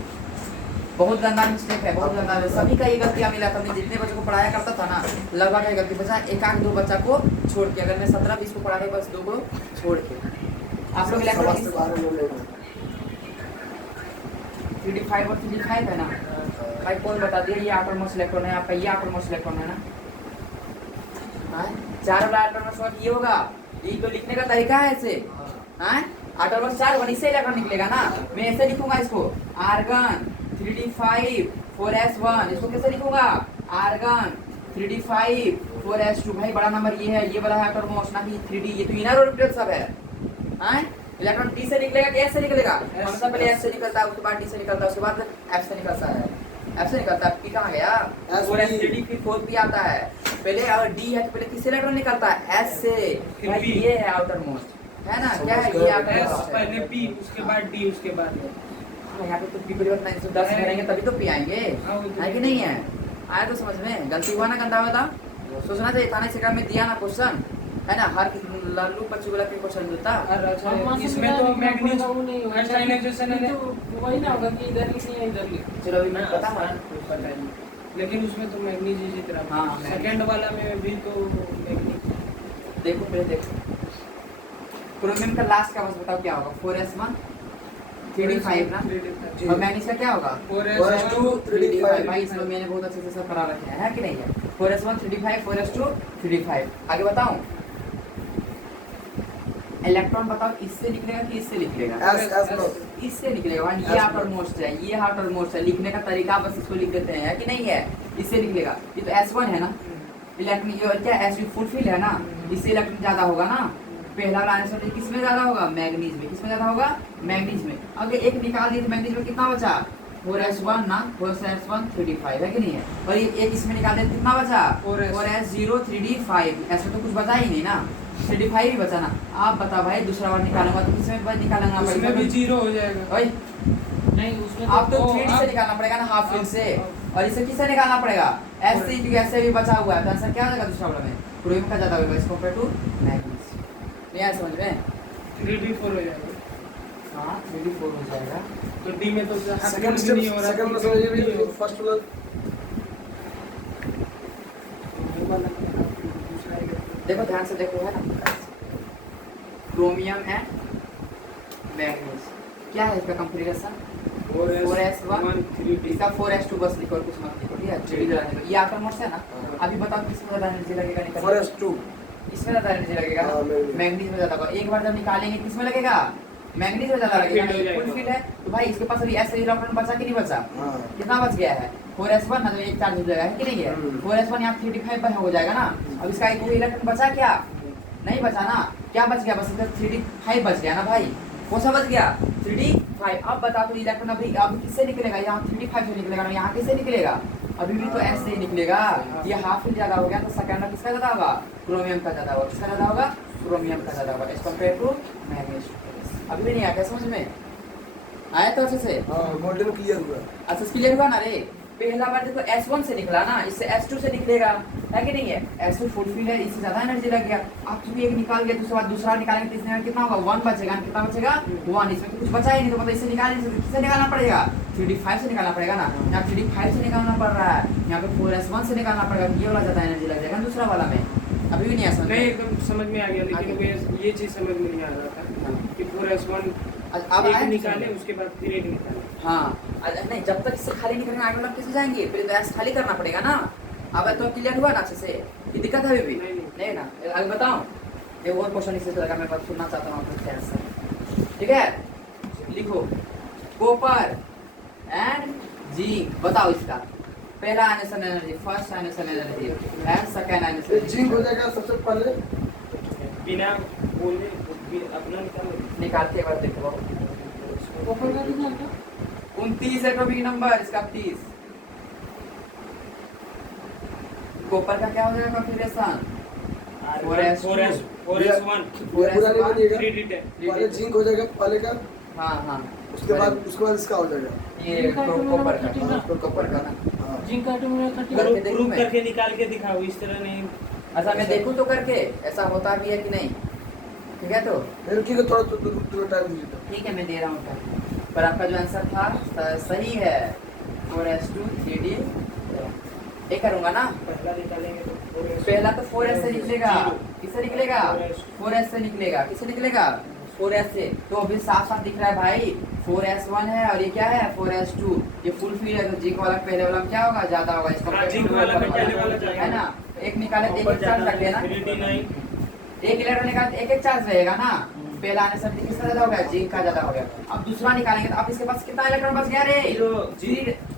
बहुत गंदा मिस्टेक है बहुत गंदा है सभी का ये गलतियाँ मिला था मैं जितने बच्चों को पढ़ाया करता था ना लगभग ये गलती बचा एक आध दो बच्चा को छोड़ के अगर मैं 17-20 को पढ़ा रही बस 2 को छोड़ के आप लोग इलेक्ट्रॉनिक्स 3D5 और 3D5 है ना भाई कौन बता दिया ये आटोमोस इलेक्ट्रॉन है आपका ये आटोमोस इलेक्ट्रॉन है ना हाँ 4 वाला आटोमोस वर्क ये होगा ये तो लिखने का तरीका है ऐसे हाँ आटोमोस 4 वन इससे इलेक्ट्रॉन निकलेगा ना मैं ऐसे लिखूंगा इसको आर्गन 3D5 4s1 इसको कैसे लिखूंगा आर्गन 3D5 4s2 भाई बड़ा नंबर ये है ये वाला है आटोमोस ना कि 3D ये तो इनर ऑर्बिटल सब है हाँ इलेक्ट्रॉन डी से निकलेगा कि एस से निकलेगा हमेशा पहले एस से निकलता है उसके बाद डी से निकलता है उसके बाद एफ से निकलता है एफ से निकलता है पी कहाँ गया और एस डी फिर 4 पी आता है पहले अगर डी है तो पहले किससे इलेक्ट्रॉन निकलता है एस से भाई ये है आउटर मोस्ट है ना क्या है ये आउटर एस मोस्ट पहले पी उसके बाद डी उसके बाद यहाँ पे तो पी परिवर्तन 910 करेंगे तभी तो पी आएंगे है कि नहीं है आया तो समझ में गलती हुआ ना गंदा हुआ था सोचना चाहिए था ना इस में दिया ना क्वेश्चन है ना हर लालू बच्चों वाला के क्वेश्चन देता इसमें तो मैग्नीज हाइड्रोजनाइजेशन है वही ना होगा कि इधर लिखनी है इधर लिख चलो अभी मैं पता है लेकिन उसमें तो मैग्नीज इसी तरह हाँ, सेकंड वाला में भी तो मैग्नीज देखो पहले देखो क्रोमियम का लास्ट का बस बताओ क्या होगा 4s1 3d5 ना और मैग्नीज का क्या होगा 4s2 3d5 भाई इसमें मैंने बहुत अच्छे से सब पढ़ा रखे हैं है कि नहीं है 4s1 3d5 4s2 3d5 आगे बताऊं इलेक्ट्रॉन बताओ इससे निकलेगा कि इससे निकलेगा इससे निकलेगा ये आउटर मोस्ट है ये आउटर मोस्ट है लिखने का तरीका बस इसको लिख देते हैं कि नहीं है इससे निकलेगा ये तो S1 है ना इलेक्ट्रॉन ये क्या S2 फुलफिल है ना इससे इलेक्ट्रॉन ज्यादा होगा ना पहला वाला आंसर किस में ज्यादा होगा मैग्नीज में किस में ज्यादा होगा मैग्नीज में अगर एक निकाल दिए तो मैग्नीज में कितना बचा 4s1 ना 4s1 3d5 है कि नहीं है और ये एक इसमें निकाल दे कितना बचा 4s0 3d5 ऐसा तो कुछ बचा ही नहीं ना 3d5 ही बचा ना आप बता भाई दूसरा बार निकालूंगा तो किसमें निकालूंगा उसमें भी 0 हो जाएगा भाई नहीं उसमें आप तो 3d से निकालना पड़ेगा ना हाफ फिल से और इसे किससे निकालना पड़ेगा s से क्योंकि s से भी बचा हुआ है तो आंसर क्या हो जाएगा दूसरा वाला में क्रोमियम का ज्यादा होगा इस कंपेयर टू मैग्नीज नहीं आया समझ में 3d4 हो जाएगा हाँ 3d4 हो जाएगा तो डी में तो सेकंड स्टेप सेकंड में समझिए भी फर्स्ट वाला देखो ध्यान से देखो है ना क्रोमियम एंड मैग्नीज क्या है इसका कॉन्फ़िगरेशन 4s1 इसका 4s2 बस लिखो और कुछ मत लिखो ठीक है 3d लगाने दो ये आउटर मोस्ट है ना अभी बताओ किसमें ज्यादा एनर्जी लगेगा निकलने 4s2 इसमें ज्यादा एनर्जी लगेगा हाँ, मैग्नीज में ज्यादा होगा एक बार जब निकालेंगे किसमें लगेगा मैग्नीज में ज्यादा लगेगा फुलफिल है तो भाई इसके पास अभी एस इलेक्ट्रॉन बचा कि नहीं बचा कितना बच गया है 4s1 ना तो एक चार्ज हो जाएगा है कि नहीं है 4s1 यहाँ 3d5 पर हो जाएगा ना अब इसका एक इलेक्ट्रॉन बचा क्या नहीं बचा ना क्या बच गया बस इधर 3d5 बच गया ना भाई कौन सा बच गया 3d5 अब बता दो इलेक्ट्रॉन अभी अब किससे निकलेगा यहाँ 3d5 से निकलेगा ना यहाँ किससे निकलेगा अभी भी तो एस से ही निकलेगा ये हाफ फिल ज्यादा हो गया तो सेकंड में किसका ज्यादा होगा क्रोमियम का ज्यादा होगा किसका ज्यादा होगा क्रोमियम का ज्यादा होगा एज कंपेयर टू मैग्नीज अभी भी नहीं आया क्या समझ में आया तो अच्छे से गोल्डन क्लियर हुआ अच्छा क्लियर हुआ ना रे पहला बार देखो S1 से निकला ना इससे S2 से निकलेगा है कि नहीं है S2 फुलफिल है इससे ज्यादा एनर्जी लग गया आप तुम एक निकाल गया दूसरा बार दूसरा निकालेंगे तीसरे में कितना होगा 1 बचेगा कितना बचेगा 1 इसमें तो कुछ बचा ही नहीं तो मतलब इससे निकालने से किससे निकालना पड़ेगा 3d5 से निकालना पड़ेगा ना यहाँ 3d5 से निकालना पड़ रहा है यहाँ पे 4s1 से निकालना पड़ेगा ये वाला ज्यादा एनर्जी लग जाएगा दूसरा वाला में अभी भी नहीं आ समझ नहीं एकदम समझ में आ गया लेकिन ये चीज समझ में नहीं आ रहा था कि 4s1 अब एक निकाले उसके बाद फिर एक निकाले हाँ नहीं जब तक इससे खाली नहीं करेंगे आगे वाला कैसे जाएंगे पहले तो ऐसे खाली करना पड़ेगा ना अब तो क्लियर हुआ ना अच्छे से ये दिक्कत है अभी भी नहीं ना आगे बताओ एक और क्वेश्चन इससे लगा मैं बात सुनना चाहता हूँ आपके आंसर ठीक है लिखो कॉपर एंड जिंक बताओ इसका पहला ionisation energy first ionisation energy and second ionisation zinc हो जाएगा सबसे पहले बिना बोले अपना निकालते एक बार देखो कॉपर का कितना था 29 एटॉमिक नंबर इसका 30 कॉपर का क्या हो जाएगा कॉन्फ़िगरेशन? 4s1 ये पूरा नहीं बनिएगा। 3d10 पहले जिंक हो जाएगा पहले का, हाँ उसके बाद इसका हो जाएगा। ये कॉपर का, कॉपर का ना। हाँ। जिंक आइटम में करके प्रूफ देखूं मैं? करके निकाल के दिखाओ, इस तरह नहीं। अच्छा मैं देखूं तो करके ऐसा होता भी है कि नहीं? ठीक है तो ठीक है, थोड़ा टाइम दीजिए। ठीक है, मैं दे रहा हूँ टाइम। पर आपका जो आंसर था सही है, 4s2 3d। ये करूँगा ना, पहला निकालेंगे तो 4s पहला तो 4s से निकलेगा। किससे निकलेगा? 4s से निकलेगा। किससे निकलेगा? 4s से। तो अभी साफ साफ दिख रहा है भाई, 4s1 है और ये क्या है 4s2। ये फुल फिल है, तो जिंक वाला पहले वाला में क्या होगा? ज्यादा होगा इसका। हाँ, जिंक वाला में पहले वाला ज्यादा है ना? एक निकाले एक एक चार्ज रख देना, 3d9 एक इलेक्ट्रॉन निकाले एक एक चार्ज रहेगा ना। पहला आने से किसका ज्यादा हो गया? जिंक का ज्यादा हो गया। अब दूसरा निकालेंगे तो अब इसके पास कितना इलेक्ट्रॉन बच गया रे?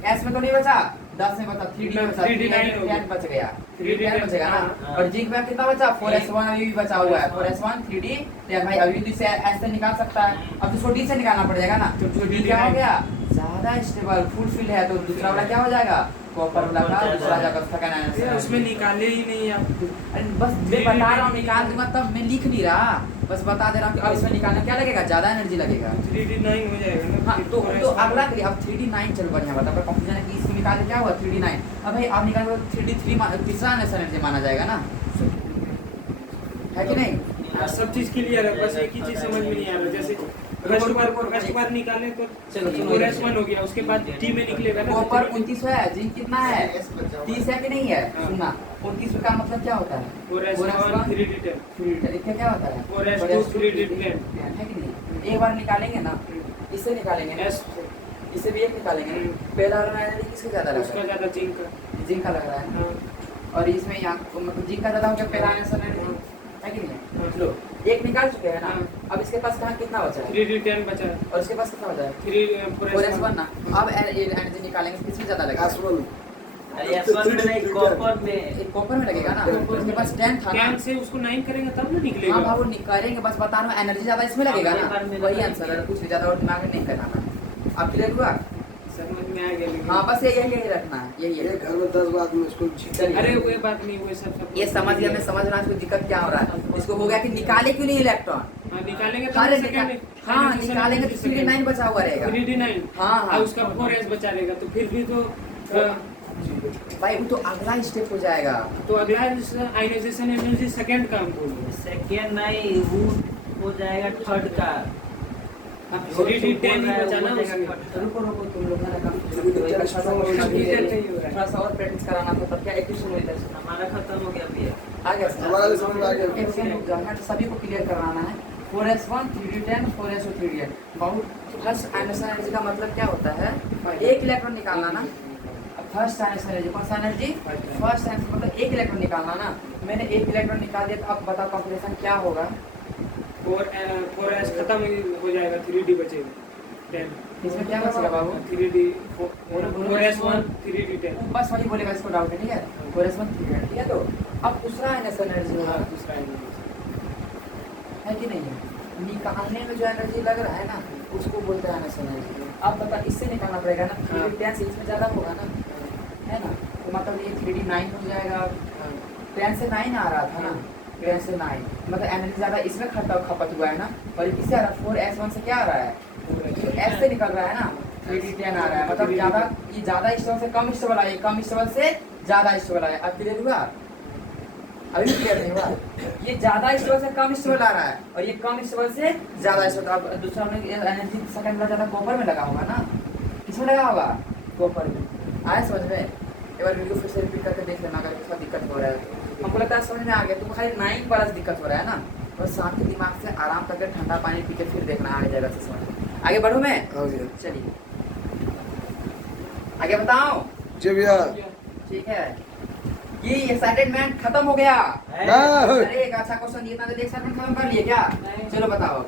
s में तो नहीं बचा, 10 में बचा, 3d में बचा, 3d10 बच गया, 3d10 बचेगा ना। और जिंक में कितना बचा? 4s1 अभी भी बचा हुआ है, 4s1 3d10 भाई। अभी तो इसे s से निकाल सकता है, अब इसको d से निकालना पड़ जाएगा ना। तो d क्या हो गया? ज्यादा स्टेबल फुल फिल है, तो दूसरा वाला क्या हो जाएगा? कॉपर वाला का दूसरा जगह सेकंड आंसर। उसमें निकाले ही नहीं आप। अरे बस मैं बता रहा हूँ, निकाल दूंगा तब, मैं लिख नहीं रहा, बस बता दे रहा हूँ कि अब इसमें निकालना क्या लगेगा? ज्यादा एनर्जी लगेगा। 3d9 हो जाएगा ना। हाँ तो अगला करिए। अब 3d9 चलो बढ़िया बता, पर कंफ्यूजन है कि इसको निकाल के क्या हुआ 3d9। अब भाई आप निकाल 3d3 तीसरा आंसर एनर्जी माना जाएगा ना, है कि नहीं? हाँ, सब चीज क्लियर है, बस एक ही चीज समझ में नहीं आ रहा। जैसे फर्स्ट बार निकाले तो चलो, 4s1 हो गया, उसके बाद t में निकलेगा ना। कॉपर 29 है, जिंक कितना है? S बचा हुआ। 30 है कि नहीं है? हाँ। सुनना, 29 का मतलब क्या होता है? 4s1 3d10 इसका क्या होता है? 4s2 3d10 है कि नहीं? एक बार निकालेंगे ना, इससे निकालेंगे ना, s इससे भी एक निकालेंगे ना। पहला वाला एनर्जी किसका ज्यादा लग उसका रहा ज्यादा जिंक का। है? जिंक का लग रहा है। हाँ, और इसमें यहाँ मतलब जिंक का ज्यादा हो गया पहला आंसर है कि नहीं? हाँ। लो एक निकाल चुके हैं ना। हाँ। अब इसके पास कहाँ कितना बचा है? 3d10 बचा है। और इसके पास कितना बचा है? 4s1 ना। अब एनर्जी निकालेंगे, किसमें ज्यादा लगेगा? S1 S1 में नहीं, कॉपर में। एक कॉपर में लगेगा ना। उसके पास 10 था ना। 10 से उसको 9 करेंगे तब ना हाँ निकलेगा। बाबू करेंगे, बस बता रहा हूँ एनर्जी ज्यादा इसमें लगेगा हाँ, पेपर ना। में वही लगेगा। आंसर है, कुछ भी ज्यादा और दिमाग में नहीं करना है। अब क्लियर हुआ? समझ में आ गया लेकिन। हाँ बस यही रखना है, यही ये है। घर में 10 आदमी इसको अरे कोई बात नहीं, वो सब ये समझ गया, मैं समझ रहा हूँ इसको दिक्कत क्या हो रहा है। इसको हो गया कि निकाले क्यों नहीं इलेक्ट्रॉन? हाँ, निकालेंगे अरे तब सेकंड। हाँ निकालेंगे तो 3d9 बचा हुआ रहेगा। 3d9 हाँ, हाँ। और उसका 4s बचा रहेगा, तो फिर भी तो भाई वो तो अगला स्टेप हो जाएगा। तो अगला आयनाइजेशन एनर्जी सेकंड का हम बोल रहे हैं। सेकेंड नहीं, वो हो जाएगा थर्ड का। 3d10 ही बचाना उसमें। रुको रुको, तुम लोग ना काम थोड़ा सा और प्रैक्टिस कराना था, तब क्या एक क्वेश्चन होता है हमारा खत्म हो गया भैया। आ गया हमारा भी समझ में आ गया। एक सेकंड रुक जाना, तो सभी को क्लियर करवाना है। 4s1 3d10 4s2 3d10 बहुत। फर्स्ट आयनाइजेशन एनर्जी का मतलब क्या होता है? एक इलेक्ट्रॉन निकालना ना। फर्स्ट आयनाइजेशन एनर्जी कौन सा एनर्जी? फर्स्ट आयनाइजेशन मतलब एक इलेक्ट्रॉन निकालना ना। मैंने एक इलेक्ट्रॉन निकाल दिया, तो अब बताओ कॉन्फ़िगरेशन क्या होगा? 4s खत्म हो जाएगा, 3d बचेगा 10। इसमें क्या बचेगा बाबू? 3d 4s1 3d10। बस वही बोलेगा, इसको डाउट है, ठीक है? 4s1 3d10, ठीक है? तो अब दूसरा आयनाइजेशन एनर्जी होगा, दूसरा है कि नहीं? निकालने में जो एनर्जी लग रहा है ना, उसको बोलते हैं आयनाइजेशन एनर्जी। अब बता, इससे निकालना पड़ेगा ना, 3d10 से इसमें ज्यादा होगा ना, है ना? तो मतलब ये 3d9 हो जाएगा। 10 से 9 आ रहा था ना, 10 से 9 मतलब एनर्जी ज्यादा इसमें खपत हुआ है ना। और ये किससे आ रहा है? 4s1 से क्या आ रहा है? तो s से निकल रहा है ना, 3d10 आ रहा है। मतलब ज्यादा, ये ज्यादा स्टेबल से कम स्टेबल आया, कम स्टेबल से ज्यादा स्टेबल आया। अब क्लियर हुआ? अभी क्लियर नहीं हुआ? ये ज्यादा स्टेबल से कम स्टेबल आ रहा है, और ये कम स्टेबल से ज्यादा स्टेबल। अब दूसरा में एनर्जी सेकंड वाला ज्यादा कॉपर में लगा होगा ना। किसमें लगा होगा? कॉपर में। आया समझ में? एक बार वीडियो फिर से रिपीट करके देख लेना अगर कुछ दिक्कत हो रहा है तो। हमको लगता है समझ में आ गया। तुम खाली 9 वाला दिक्कत हो रहा है ना, बस शांत के दिमाग से आराम करके ठंडा पानी पी के फिर देखना आ जाएगा से समझ। आगे बढ़ूं मैं? चलिए आगे बताओ। जी भैया। ठीक है, ये एक्साइटेडमेंट खत्म हो गया। ना। अरे एक अच्छा क्वेश्चन दिया था, एक्साइटमेंट खत्म कर लिए क्या? चलो बताओ।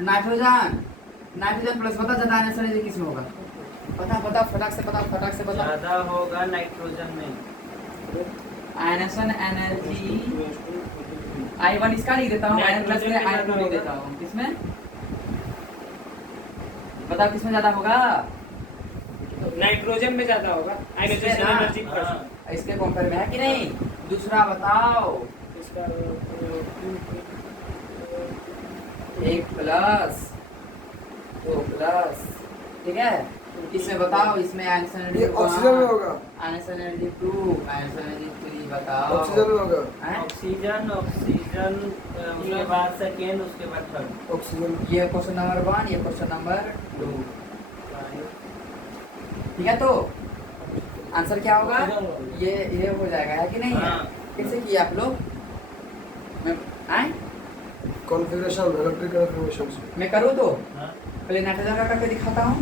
नाइट्रोजन प्लस बता ज्यादा आंसर किसमें होगा? बता फटाक से बता। ज्यादा होगा नाइट्रोजन में। आयनाइजेशन एनर्जी I1 इसका लिख देता हूँ, I1 प्लस में I2 लिख देता हूँ। किसमें बताओ, किसमें ज्यादा होगा? नाइट्रोजन में ज्यादा होगा आयनाइजेशन इसमें ना, एनर्जी फर्स्ट। इसके कंपेयर में है कि नहीं? दूसरा बताओ। इसका 1 प्लस 2 प्लस, ठीक है। इसमें बताओ, इसमें आयनिक एनर्जी ये ऑक्सीजन में होगा, आयनिक एनर्जी 2, आयनिक एनर्जी 3 बताओ। ऑक्सीजन में होगा, हैं? ऑक्सीजन ऑक्सीजन उसके बाद सेकेंड, उसके बाद थर्ड। ऑक्सीजन। ये क्वेश्चन नंबर 1, ये क्वेश्चन नंबर 2, ठीक है। तो आंसर क्या होगा? ये हो जाएगा, है कि नहीं है? हाँ। कैसे किए आप लोग? आए कॉन्फ़िगरेशन इलेक्ट्रिकल इन्फॉर्मेशन। मैं करूँ तो हाँ। पहले नाइट्रोजन का करके दिखाता हूँ।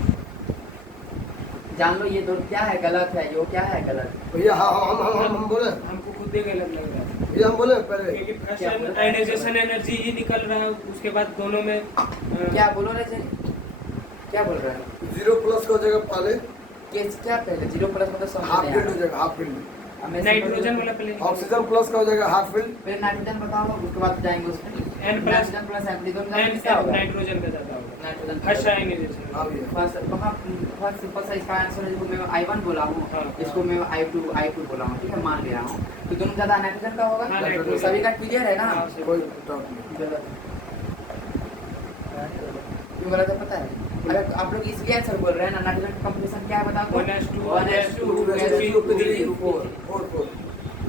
जान लो ये दो क्या है, गलत है। ये क्या है, गलत। भैया हम बोले, हमको खुद ही गलत लग रहा है भैया हम बोले पहले। क्योंकि क्या फर्स्ट बोला? आयनाइजेशन एनर्जी ही निकल रहा है, उसके बाद दोनों में क्या बोलो रहे जी? क्या बोल रहे हैं? 0 प्लस का हो जाएगा पहले, केस क्या पहले 0 प्लस मतलब समझ हाफ नहीं फील्ड आ हो रहा। जाएगा, हाफ फील्ड। अब मैं नाइट्रोजन वाला पहले ऑक्सीजन प्लस का हो जाएगा हाफ फील्ड। पहले नाइट्रोजन बताओ, उसके बाद जाएंगे उसमें। N plus- nitrogen plus amplitude का किसका होगा? नाइट्रोजन का ज्यादा होगा नाइट्रोजन फर्स्ट आयनाइजेशन। हाँ भैया, फर्स्ट बहुत सिंपल सा इसका आंसर है। जिसको मैं I1 बोला हूँ, हाँ। इसको मैं I2 बोला हूँ, ठीक है, मान लिया हूँ। तो दोनों ज्यादा नाइट्रोजन का होगा। हाँ, तो नाइट्रोजन। सभी का क्लियर है ना? हाँ, कोई डाउट नहीं। गलत क्यों गलत है पता है? अगर आप लोग इसलिए आंसर बोल रहे हैं ना, नाइट्रोजन का कंपोजिशन क्या है बताओ? 1s2 1s2 2s2 4 4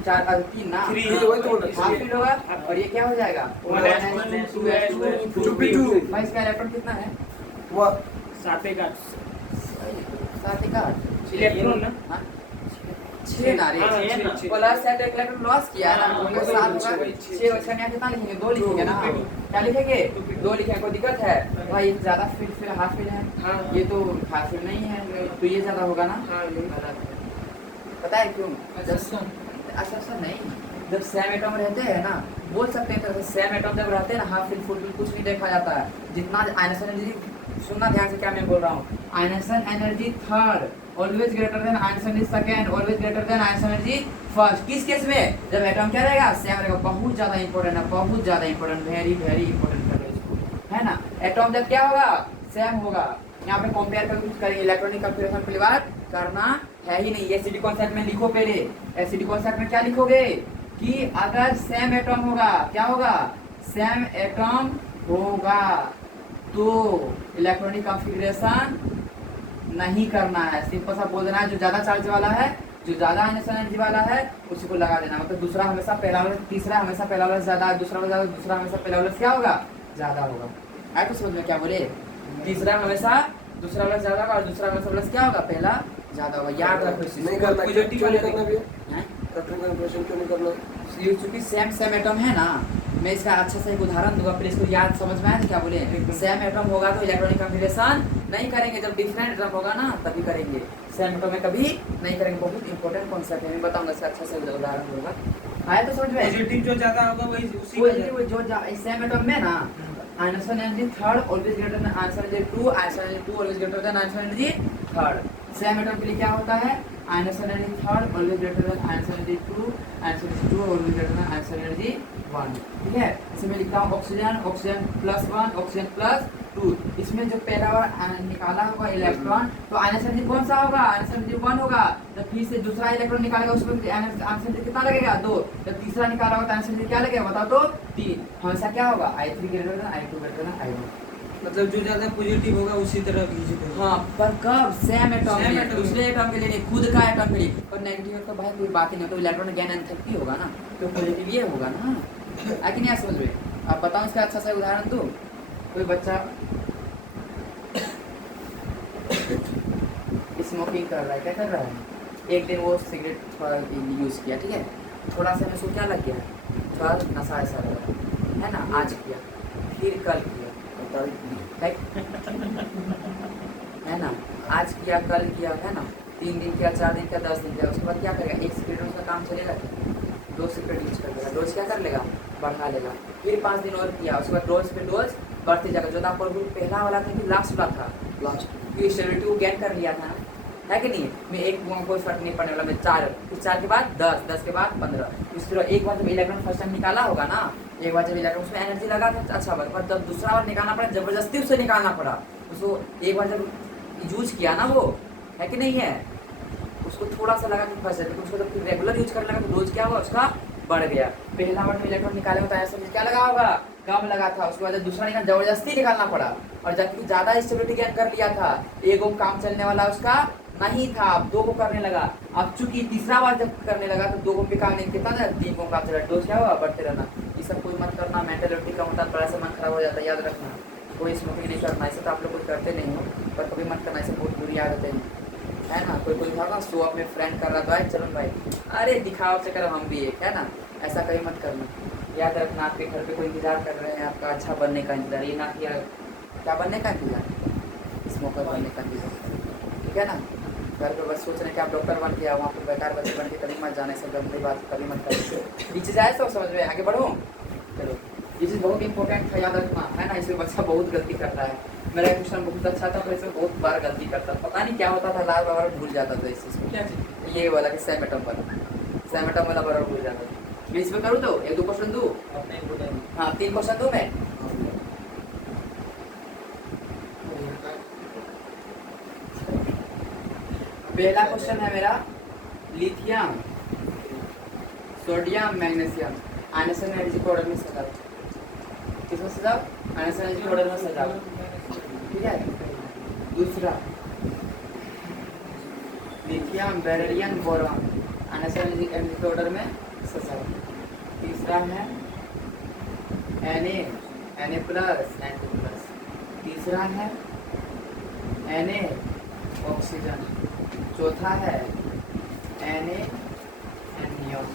4 3 ना? Three, हाँ, वही तो बोल रहे हैं। हाफ फील्ड होगा और ये क्या हो जाएगा? 1s2 2s2 2p2। भाई इसका इलेक्ट्रॉन कितना है? हुआ सात एक 7 का इलेक्ट्रॉन ना 6 ना रे। हाँ, छह ना। छह। प्लस एट इलेक्ट्रॉन लॉस किया है ना, हाँ, होंगे वही, 7 होगा। वही, 6 बच्चा में कितना लिखेंगे? 2 लिखेंगे ना? क्या लिखेंगे? 2 लिखेंगे। कोई दिक्कत है भाई? ज्यादा फील्ड हाफ फील्ड है, हाँ। ये तो हाफ फील्ड नहीं है, तो ये ज्यादा होगा ना? हाँ, ये। गलत है। पता है क्यों? अच्छा नहीं, जब सेम एटम रहते हैं ना, बोल सकते हैं तो सेम एटम जब रहते हैं ना, हाफ फील्ड फुल फील्ड कुछ नहीं देखा जाता है। जितना आयनाइजेशन एनर्जी, सुनना ध्यान से क्या मैं बोल रहा हूँ। Ionisation energy third always greater than ionisation energy second, always greater than ionisation energy first. किस केस में? जब एटम क्या रहेगा? सेम रहेगा। बहुत ज्यादा इंपॉर्टेंट है, बहुत ज्यादा इंपॉर्टेंट, वेरी वेरी इंपॉर्टेंट है इसको, है ना? एटम जब क्या होगा? सेम होगा। यहाँ पे कंपेयर करके कुछ करेंगे, इलेक्ट्रॉनिक कंपैरिजन पहली बार करना है ही नहीं। एसिडिक कॉन्सेप्ट में लिखो पहले। एसिडिक कॉन्सेप्ट में क्या लिखोगे कि अगर सेम एटम होगा, क्या होगा? सेम एटम होगा तो इलेक्ट्रॉनिक कॉन्फ़िगरेशन नहीं करना है। सिंपल सा बोल देना है। जो ज्यादा चार्ज वाला है, जो ज्यादा आयनाइजेशन एनर्जी वाला है, उसी को लगा देना। मतलब दूसरा हमेशा पहला वाला, तीसरा हमेशा पहला वाला ज्यादा, दूसरा वाला ज्यादा, दूसरा हमेशा पहला वाला क्या होगा? ज्यादा होगा। आए तो समझ में क्या बोले? तीसरा हमेशा दूसरा वाला ज्यादा होगा और दूसरा हमेशा वाला क्या होगा? पहला ज्यादा होगा। याद रखो इस चीज नहीं को। करना, क्यों नहीं करना भैया? हैं? इलेक्ट्रिकल इन्फॉर्मेशन क्यों नहीं करना? ये चूंकि सेम एटम है ना, मैं इसका अच्छा से एक उदाहरण दूंगा, फिर इसको याद समझ में आया तो क्या बोले? सेम एटम होगा तो इलेक्ट्रॉनिक कॉन्फ़िगरेशन नहीं करेंगे। जब डिफरेंट एटम होगा ना तभी करेंगे। सेम एटम में कभी नहीं करेंगे। बहुत इंपॉर्टेंट कॉन्सेप्ट है, मैं बताऊंगा इसका अच्छा से उदाहरण दूंगा। आया तो समझ में? पॉजिटिव जो ज्यादा होगा वही उसी का पॉजिटिव जो सेम एटम में ना, ionisation energy third always greater than ionisation energy 2, ionisation energy 2 always greater than ionisation energy third. Same atom के लिए क्या होता है? Ionisation energy third always greater than ionisation energy 2, ionisation energy 2 always greater than ionisation energy 1। ठीक है, इसे मैं लिखता हूँ oxygen, oxygen plus 1, oxygen plus 2। इसमें जो पहला बार निकाला होगा इलेक्ट्रॉन, तो आयनाइजेशन एनर्जी कौन सा होगा? आयनाइजेशन एनर्जी 1 होगा। जब फिर से दूसरा इलेक्ट्रॉन निकालेगा उसमें आयनाइजेशन एनर्जी कितना लगेगा? 2। जब तीसरा निकाला होगा तो आयनाइजेशन एनर्जी क्या लगेगा बताओ तो? 3। हमेशा क्या होगा? I3 greater than I2 greater than I1। मतलब जो ज्यादा पॉजिटिव होगा उसी तरह खींचेगा। हाँ, पर कब? सेम एटम Same में, atom दूसरे एटम के लिए नहीं, खुद का एटम के लिए। और नेगेटिव तो भाई कोई बात ही नहीं, तो इलेक्ट्रॉन गेन एंथैल्पी होगा ना, तो पॉजिटिव ये होगा ना। है कि नहीं? समझ में? अब बताओ इसका अच्छा सा उदाहरण दो। कोई बच्चा स्मोकिंग कर रहा है, क्या कर रहा है? एक दिन वो सिगरेट थोड़ा यूज किया, ठीक है, थोड़ा सा उसको क्या लग गया? थोड़ा नशा ऐसा लगा, है ना? आज किया, फिर कल किया, है ना? आज किया, कल किया, है ना? 3 दिन किया, 4 दिन किया, 10 दिन किया, उसके बाद क्या करेगा? 1 सिगरेट में उसका काम चलेगा क्या? 2 सिगरेट यूज कर लेगा, डोज क्या कर लेगा? बढ़ा लेगा। फिर 5 दिन और किया, उसके बाद डोज पे डोज बढ़ते जाएगा। जो था पहला वाला था कि लास्ट वाला था? लास्ट क्योंकि स्टेबिलिटी को गेन कर लिया था, है कि नहीं? मैं एक कोई फर्क नहीं पड़ने वाला। मैं 4, फिर 4 के बाद 10, 10 के बाद 15। इस तरह एक बार जब इलेक्ट्रॉन फर्स्ट टाइम निकाला होगा ना, एक बार जब इलेक्ट्रॉन उसमें एनर्जी लगा था अच्छा बात, पर जब दूसरा बार निकालना पड़ा, जबरदस्ती उसे निकालना पड़ा उसको। एक बार जब यूज किया ना वो, है कि नहीं है? उसको थोड़ा सा लगा कि फंस जाए, उसको जब रेगुलर यूज करने लगा तो डोज क्या हुआ उसका बढ़ गया। पहला बार में इलेक्ट्रॉन निकाले होता है समझ क्या लगा होगा, कम लगा था, उसके बाद दूसरा निकाल जबरदस्ती निकालना पड़ा और जबकि ज्यादा स्टेबिलिटी गेन कर लिया था, एक को काम चलने वाला उसका नहीं था, अब 2 को करने लगा। अब चूंकि तीसरा बार जब करने लगा तो 2 को पे काम नहीं कितना था, 3 को काम चला, डोज क्या हुआ बढ़ते रहना। ये सब कोई मत करना, मेंटलिटी का होता है, बड़ा से मन खराब हो जाता है, याद रखना। कोई स्मोकिंग नहीं करना, ऐसे तो आप लोग कुछ करते नहीं हो, पर कभी मत करना, ऐसे बहुत बुरी आदतें हैं, है ना। कोई था ना शो अपने फ्रेंड कर रहा था, चलो भाई अरे दिखाओ से करो हम भी एक, है ना, ऐसा कभी मत करना। याद रखना आपके घर पे कोई इंतजार कर रहे हैं आपका अच्छा बनने का इंतजार, ये ना कि क्या बनने का इंतजार, स्मोकर बनने का इंतजार, ठीक है ना। घर पे बस सोच रहे हैं कि आप डॉक्टर बन के आओ, वहाँ पर बेकार बच्चे बन के कभी मत जाने से गंदी बात कभी मत करें। ये चीज़ आए सब समझ में, आगे बढ़ो। चलो ये चीज़ बहुत इंपॉर्टेंट था, याद रखना, है ना। इसमें बच्चा बहुत गलती कर रहा है। मेरा क्वेश्चन बहुत अच्छा था पर इसमें बहुत बार गलती करता, पता नहीं क्या होता था, लाल बार भूल जाता था इस चीज़ को। क्या चीज़? ये वाला कि सैमेटम वाला बार भूल जाता था। मैं इसमें करूँ तो 1-2 क्वेश्चन दूँ? हाँ 3 क्वेश्चन दूँ मैं। पहला क्वेश्चन है मेरा, लिथियम सोडियम मैग्नीशियम आयनोसन एनर्जी को ऑर्डर में सजाओ। किसमें सजाओ? आयनोसन एनर्जी को ऑर्डर में सजाओ, ठीक है। दूसरा लिथियम बेरिलियम बोरॉन आयनोसन एनर्जी के ऑर्डर में सजाओ। तीसरा है Na प्लस Na2+। तीसरा है Na ऑक्सीजन। चौथा है Na एनियन।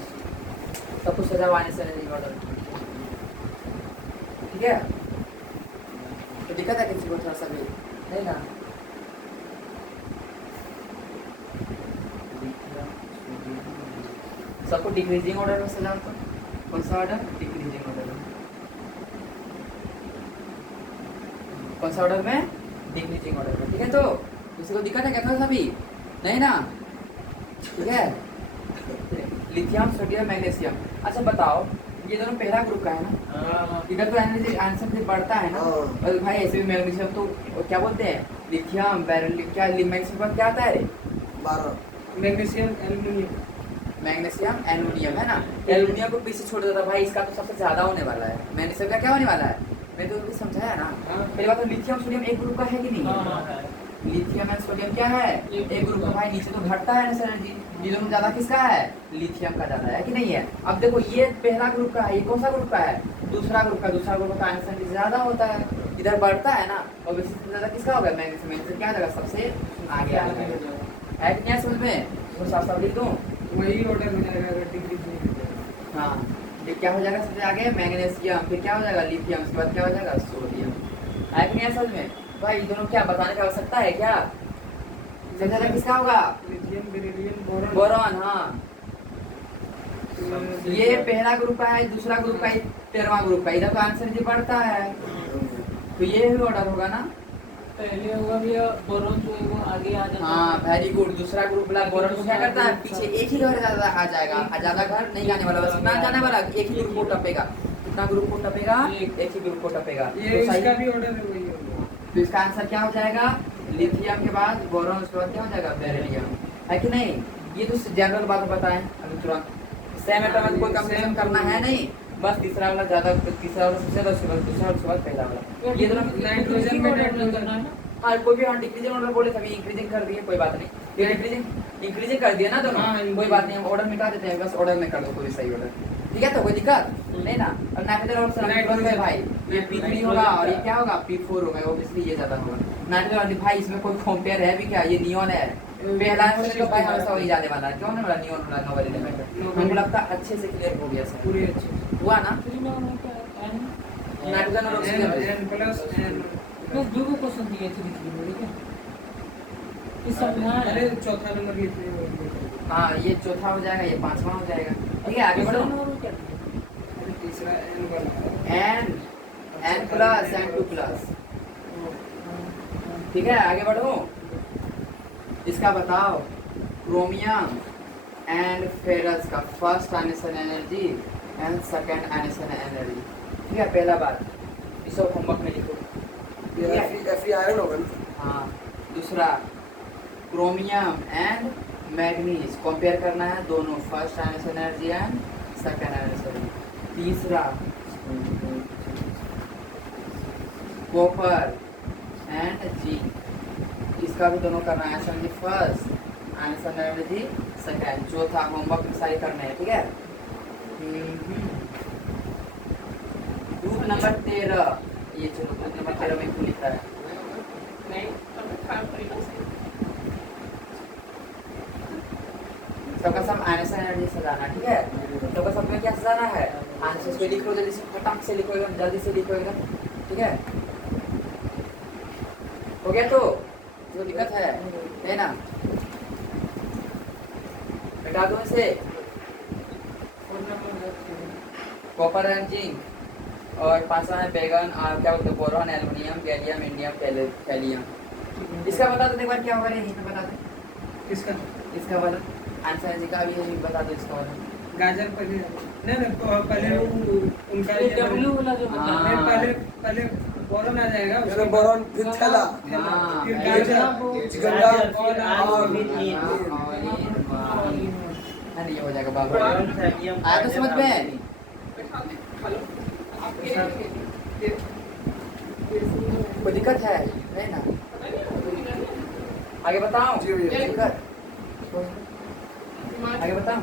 सब कुछ सजा हुआ आयनोसन एनर्जी ऑर्डर, ठीक है। तो दिक्कत है किसी को थोड़ा सा भी नहीं ना। सबको डिक्रीजिंग ऑर्डर में सजाओ। तो कौन सा ऑर्डर? डिक्रीजिंग ऑर्डर में। कौन सा ऑर्डर में? डिक्रीजिंग ऑर्डर में, ठीक है। तो किसी को दिक्कत है क्या थोड़ा सा भी नहीं ना, ठीक है। Lithium sodium magnesium. अच्छा बताओ, ये दोनों पहला ग्रुप का है ना, इधर तो एनर्जी आंसर से बढ़ता है ना, और भाई ऐसे भी मैग्नीशियम तो क्या बोलते हैं, लिथियम बेरिलियम, क्या मैग्नीशियम क्या आता है? 12 मैग्नीशियम एल्यूमिनियम, मैग्नीशियम एल्यूमिनियम, है ना। एल्यूमिनियम को पीछे छोड़ देता भाई, इसका तो सबसे ज्यादा होने वाला है। मैग्नीशियम का क्या होने वाला है, मैं तो उनको समझाया ना। पहली बात तो लिथियम सोडियम एक ग्रुप का है कि नहीं? लिथियम एंड सोडियम क्या है? एक ग्रुप का। भाई नीचे तो घटता है ना एनर्जी, ये दोनों ज्यादा किसका है? लिथियम का ज्यादा है कि नहीं है। अब देखो ये पहला ग्रुप का है, ये कौन सा ग्रुप का है? दूसरा ग्रुप का। दूसरा ग्रुप का एनर्जी ज्यादा होता है, इधर बढ़ता है ना, और वैसे ज्यादा किसका होगा? मैग्नीशियम। क्या जगह सबसे आगे आ जाएगा, है कि नहीं? समझ में वो साफ साफ लिख दूं, वही ऑर्डर में जाएगा अगर डिक्रीजिंग। हाँ ये क्या हो जाएगा सबसे आगे? मैग्नीशियम, फिर क्या हो जाएगा? लिथियम, उसके बाद क्या हो जाएगा? सोडियम। है कि नहीं? समझ में भाई दोनों क्या बताने की आवश्यकता है क्या? सबसे ज्यादा किसका होगा? Lithium beryllium boron. बोरॉन, हाँ। ये पहला ग्रुप का है, दूसरा ग्रुप का 13वां ग्रुप का, इधर तो आंसर जी बढ़ता है, तो ये भी ऑर्डर होगा ना। पहले होगा भैया बोरॉन, जो है वो आगे आ जाता है। हाँ वेरी गुड। दूसरा ग्रुप वाला बोरॉन को क्या करता है? पीछे एक ही घर ज्यादा आ जाएगा, ज्यादा घर नहीं जाने वाला, बस कितना जाने वाला? एक ही ग्रुप को टपेगा। कितना ग्रुप को टपेगा? एक ही ग्रुप को टपेगा। ये इसका भी ऑर्डर है वही होगा। तो इसका आंसर क्या हो जाएगा? लिथियम के बाद बोरॉन, उसके बाद क्या हो जाएगा? बेरिलियम, है कि नहीं। ये तो जनरल बात बताएं अभी तुरंत। सेम एटम में कोई कंपैरिजन करना है नहीं, बस तीसरा वाला ज्यादा, तीसरा वाला सबसे ज्यादा, उसके बाद दूसरा, उसके बाद पहला वाला। ये दोनों नाइट्रोजन में ऐड करना है ना। हाँ कोई भी, हाँ डिक्रीजिंग ऑर्डर बोले तभी इंक्रीजिंग कर दिए, कोई बात नहीं। ये इंक्रीजिंग कर दिया ना दोनों, कोई बात नहीं, हम ऑर्डर मिटा देते हैं, बस ऑर्डर में कर दो कोई सही ऑर्डर, ठीक है। तो कोई दिक्कत नहीं ना। और नाइट्रोजन और सल्फर भाई ये P3 होगा और ये क्या होगा? P4 होगा, ऑब्वियसली ये ज्यादा होगा। नाइट्रोजन भाई इसमें कोई कंपेयर है भी क्या? ये नियॉन है, पहला क्वेश्चन भाई हमेशा वही जाने वाला है, क्यों ना वाला नियॉन वाला नोबल एलिमेंट। हमको लगता है अच्छे से क्लियर हो गया सर, पूरे अच्छे हुआ ना। N नाइट्रोजन और ऑक्सीजन N प्लस N बस 2 को क्वेश्चन दिए थे लिखने में, ठीक है। इस सब में अरे चौथा नंबर ये थे। हाँ ये चौथा हो जाएगा, ये 5वां हो जाएगा, ठीक है। आगे बढ़ो। अरे तीसरा N वाला N प्लस N2+, ठीक है। आगे बढ़ो। इसका बताओ क्रोमियम एंड फेरस का first ionisation energy and second ionisation energy, ठीक है। पहला बात इसे होमवर्क में लिखो, Fe आयरन होगा ना। हाँ। दूसरा क्रोमियम एंड मैग्नीज कंपेयर करना है दोनों, first ionic energy and second ionic energy. तीसरा कॉपर एंड जिंक, इसका भी दोनों करना है, energy first answer energy second. चौथा होमवर्क सारी करना है, ठीक है। ग्रुप नंबर 13, ये चलो ग्रुप नंबर 13 में क्यों लिखा है? सबका सब आंसर एनर्जी सजाना, ठीक है। सबका सब में क्या सजाना है? आंसर पे लिखो, जल्दी से फटाक से लिखो, एकदम जल्दी से लिखो एकदम, ठीक है। हो गया? तो जो दिक्कत है ना, हटा दो इसे। कॉपर एंड जिंक और पांचवा है बैगन और क्या बोलते हैं बोरॉन, एल्युमिनियम, गैलियम, इंडियम, कैलियम। इसका बता दो एक बार क्या होगा, नहीं बता दो किसका? इसका वाला आंसर जी का भी यही बता दो इसका वाला। गाजर पहले नहीं पहले उनका ये डब्ल्यू वाला जो बता हाँ। नहीं, पहले बोरॉन आ जाएगा, उसके इसमें बोरॉन फिर थैला, हाँ, फिर गाजर, चिकनगा फिर और और अरे ये हो जाएगा बाबा। बोरॉन, सोडियम, आया तो समझ में? कोई दिक्कत है नहीं ना? आगे बताऊं? जी भैया। दिक्कत आगे बताऊं?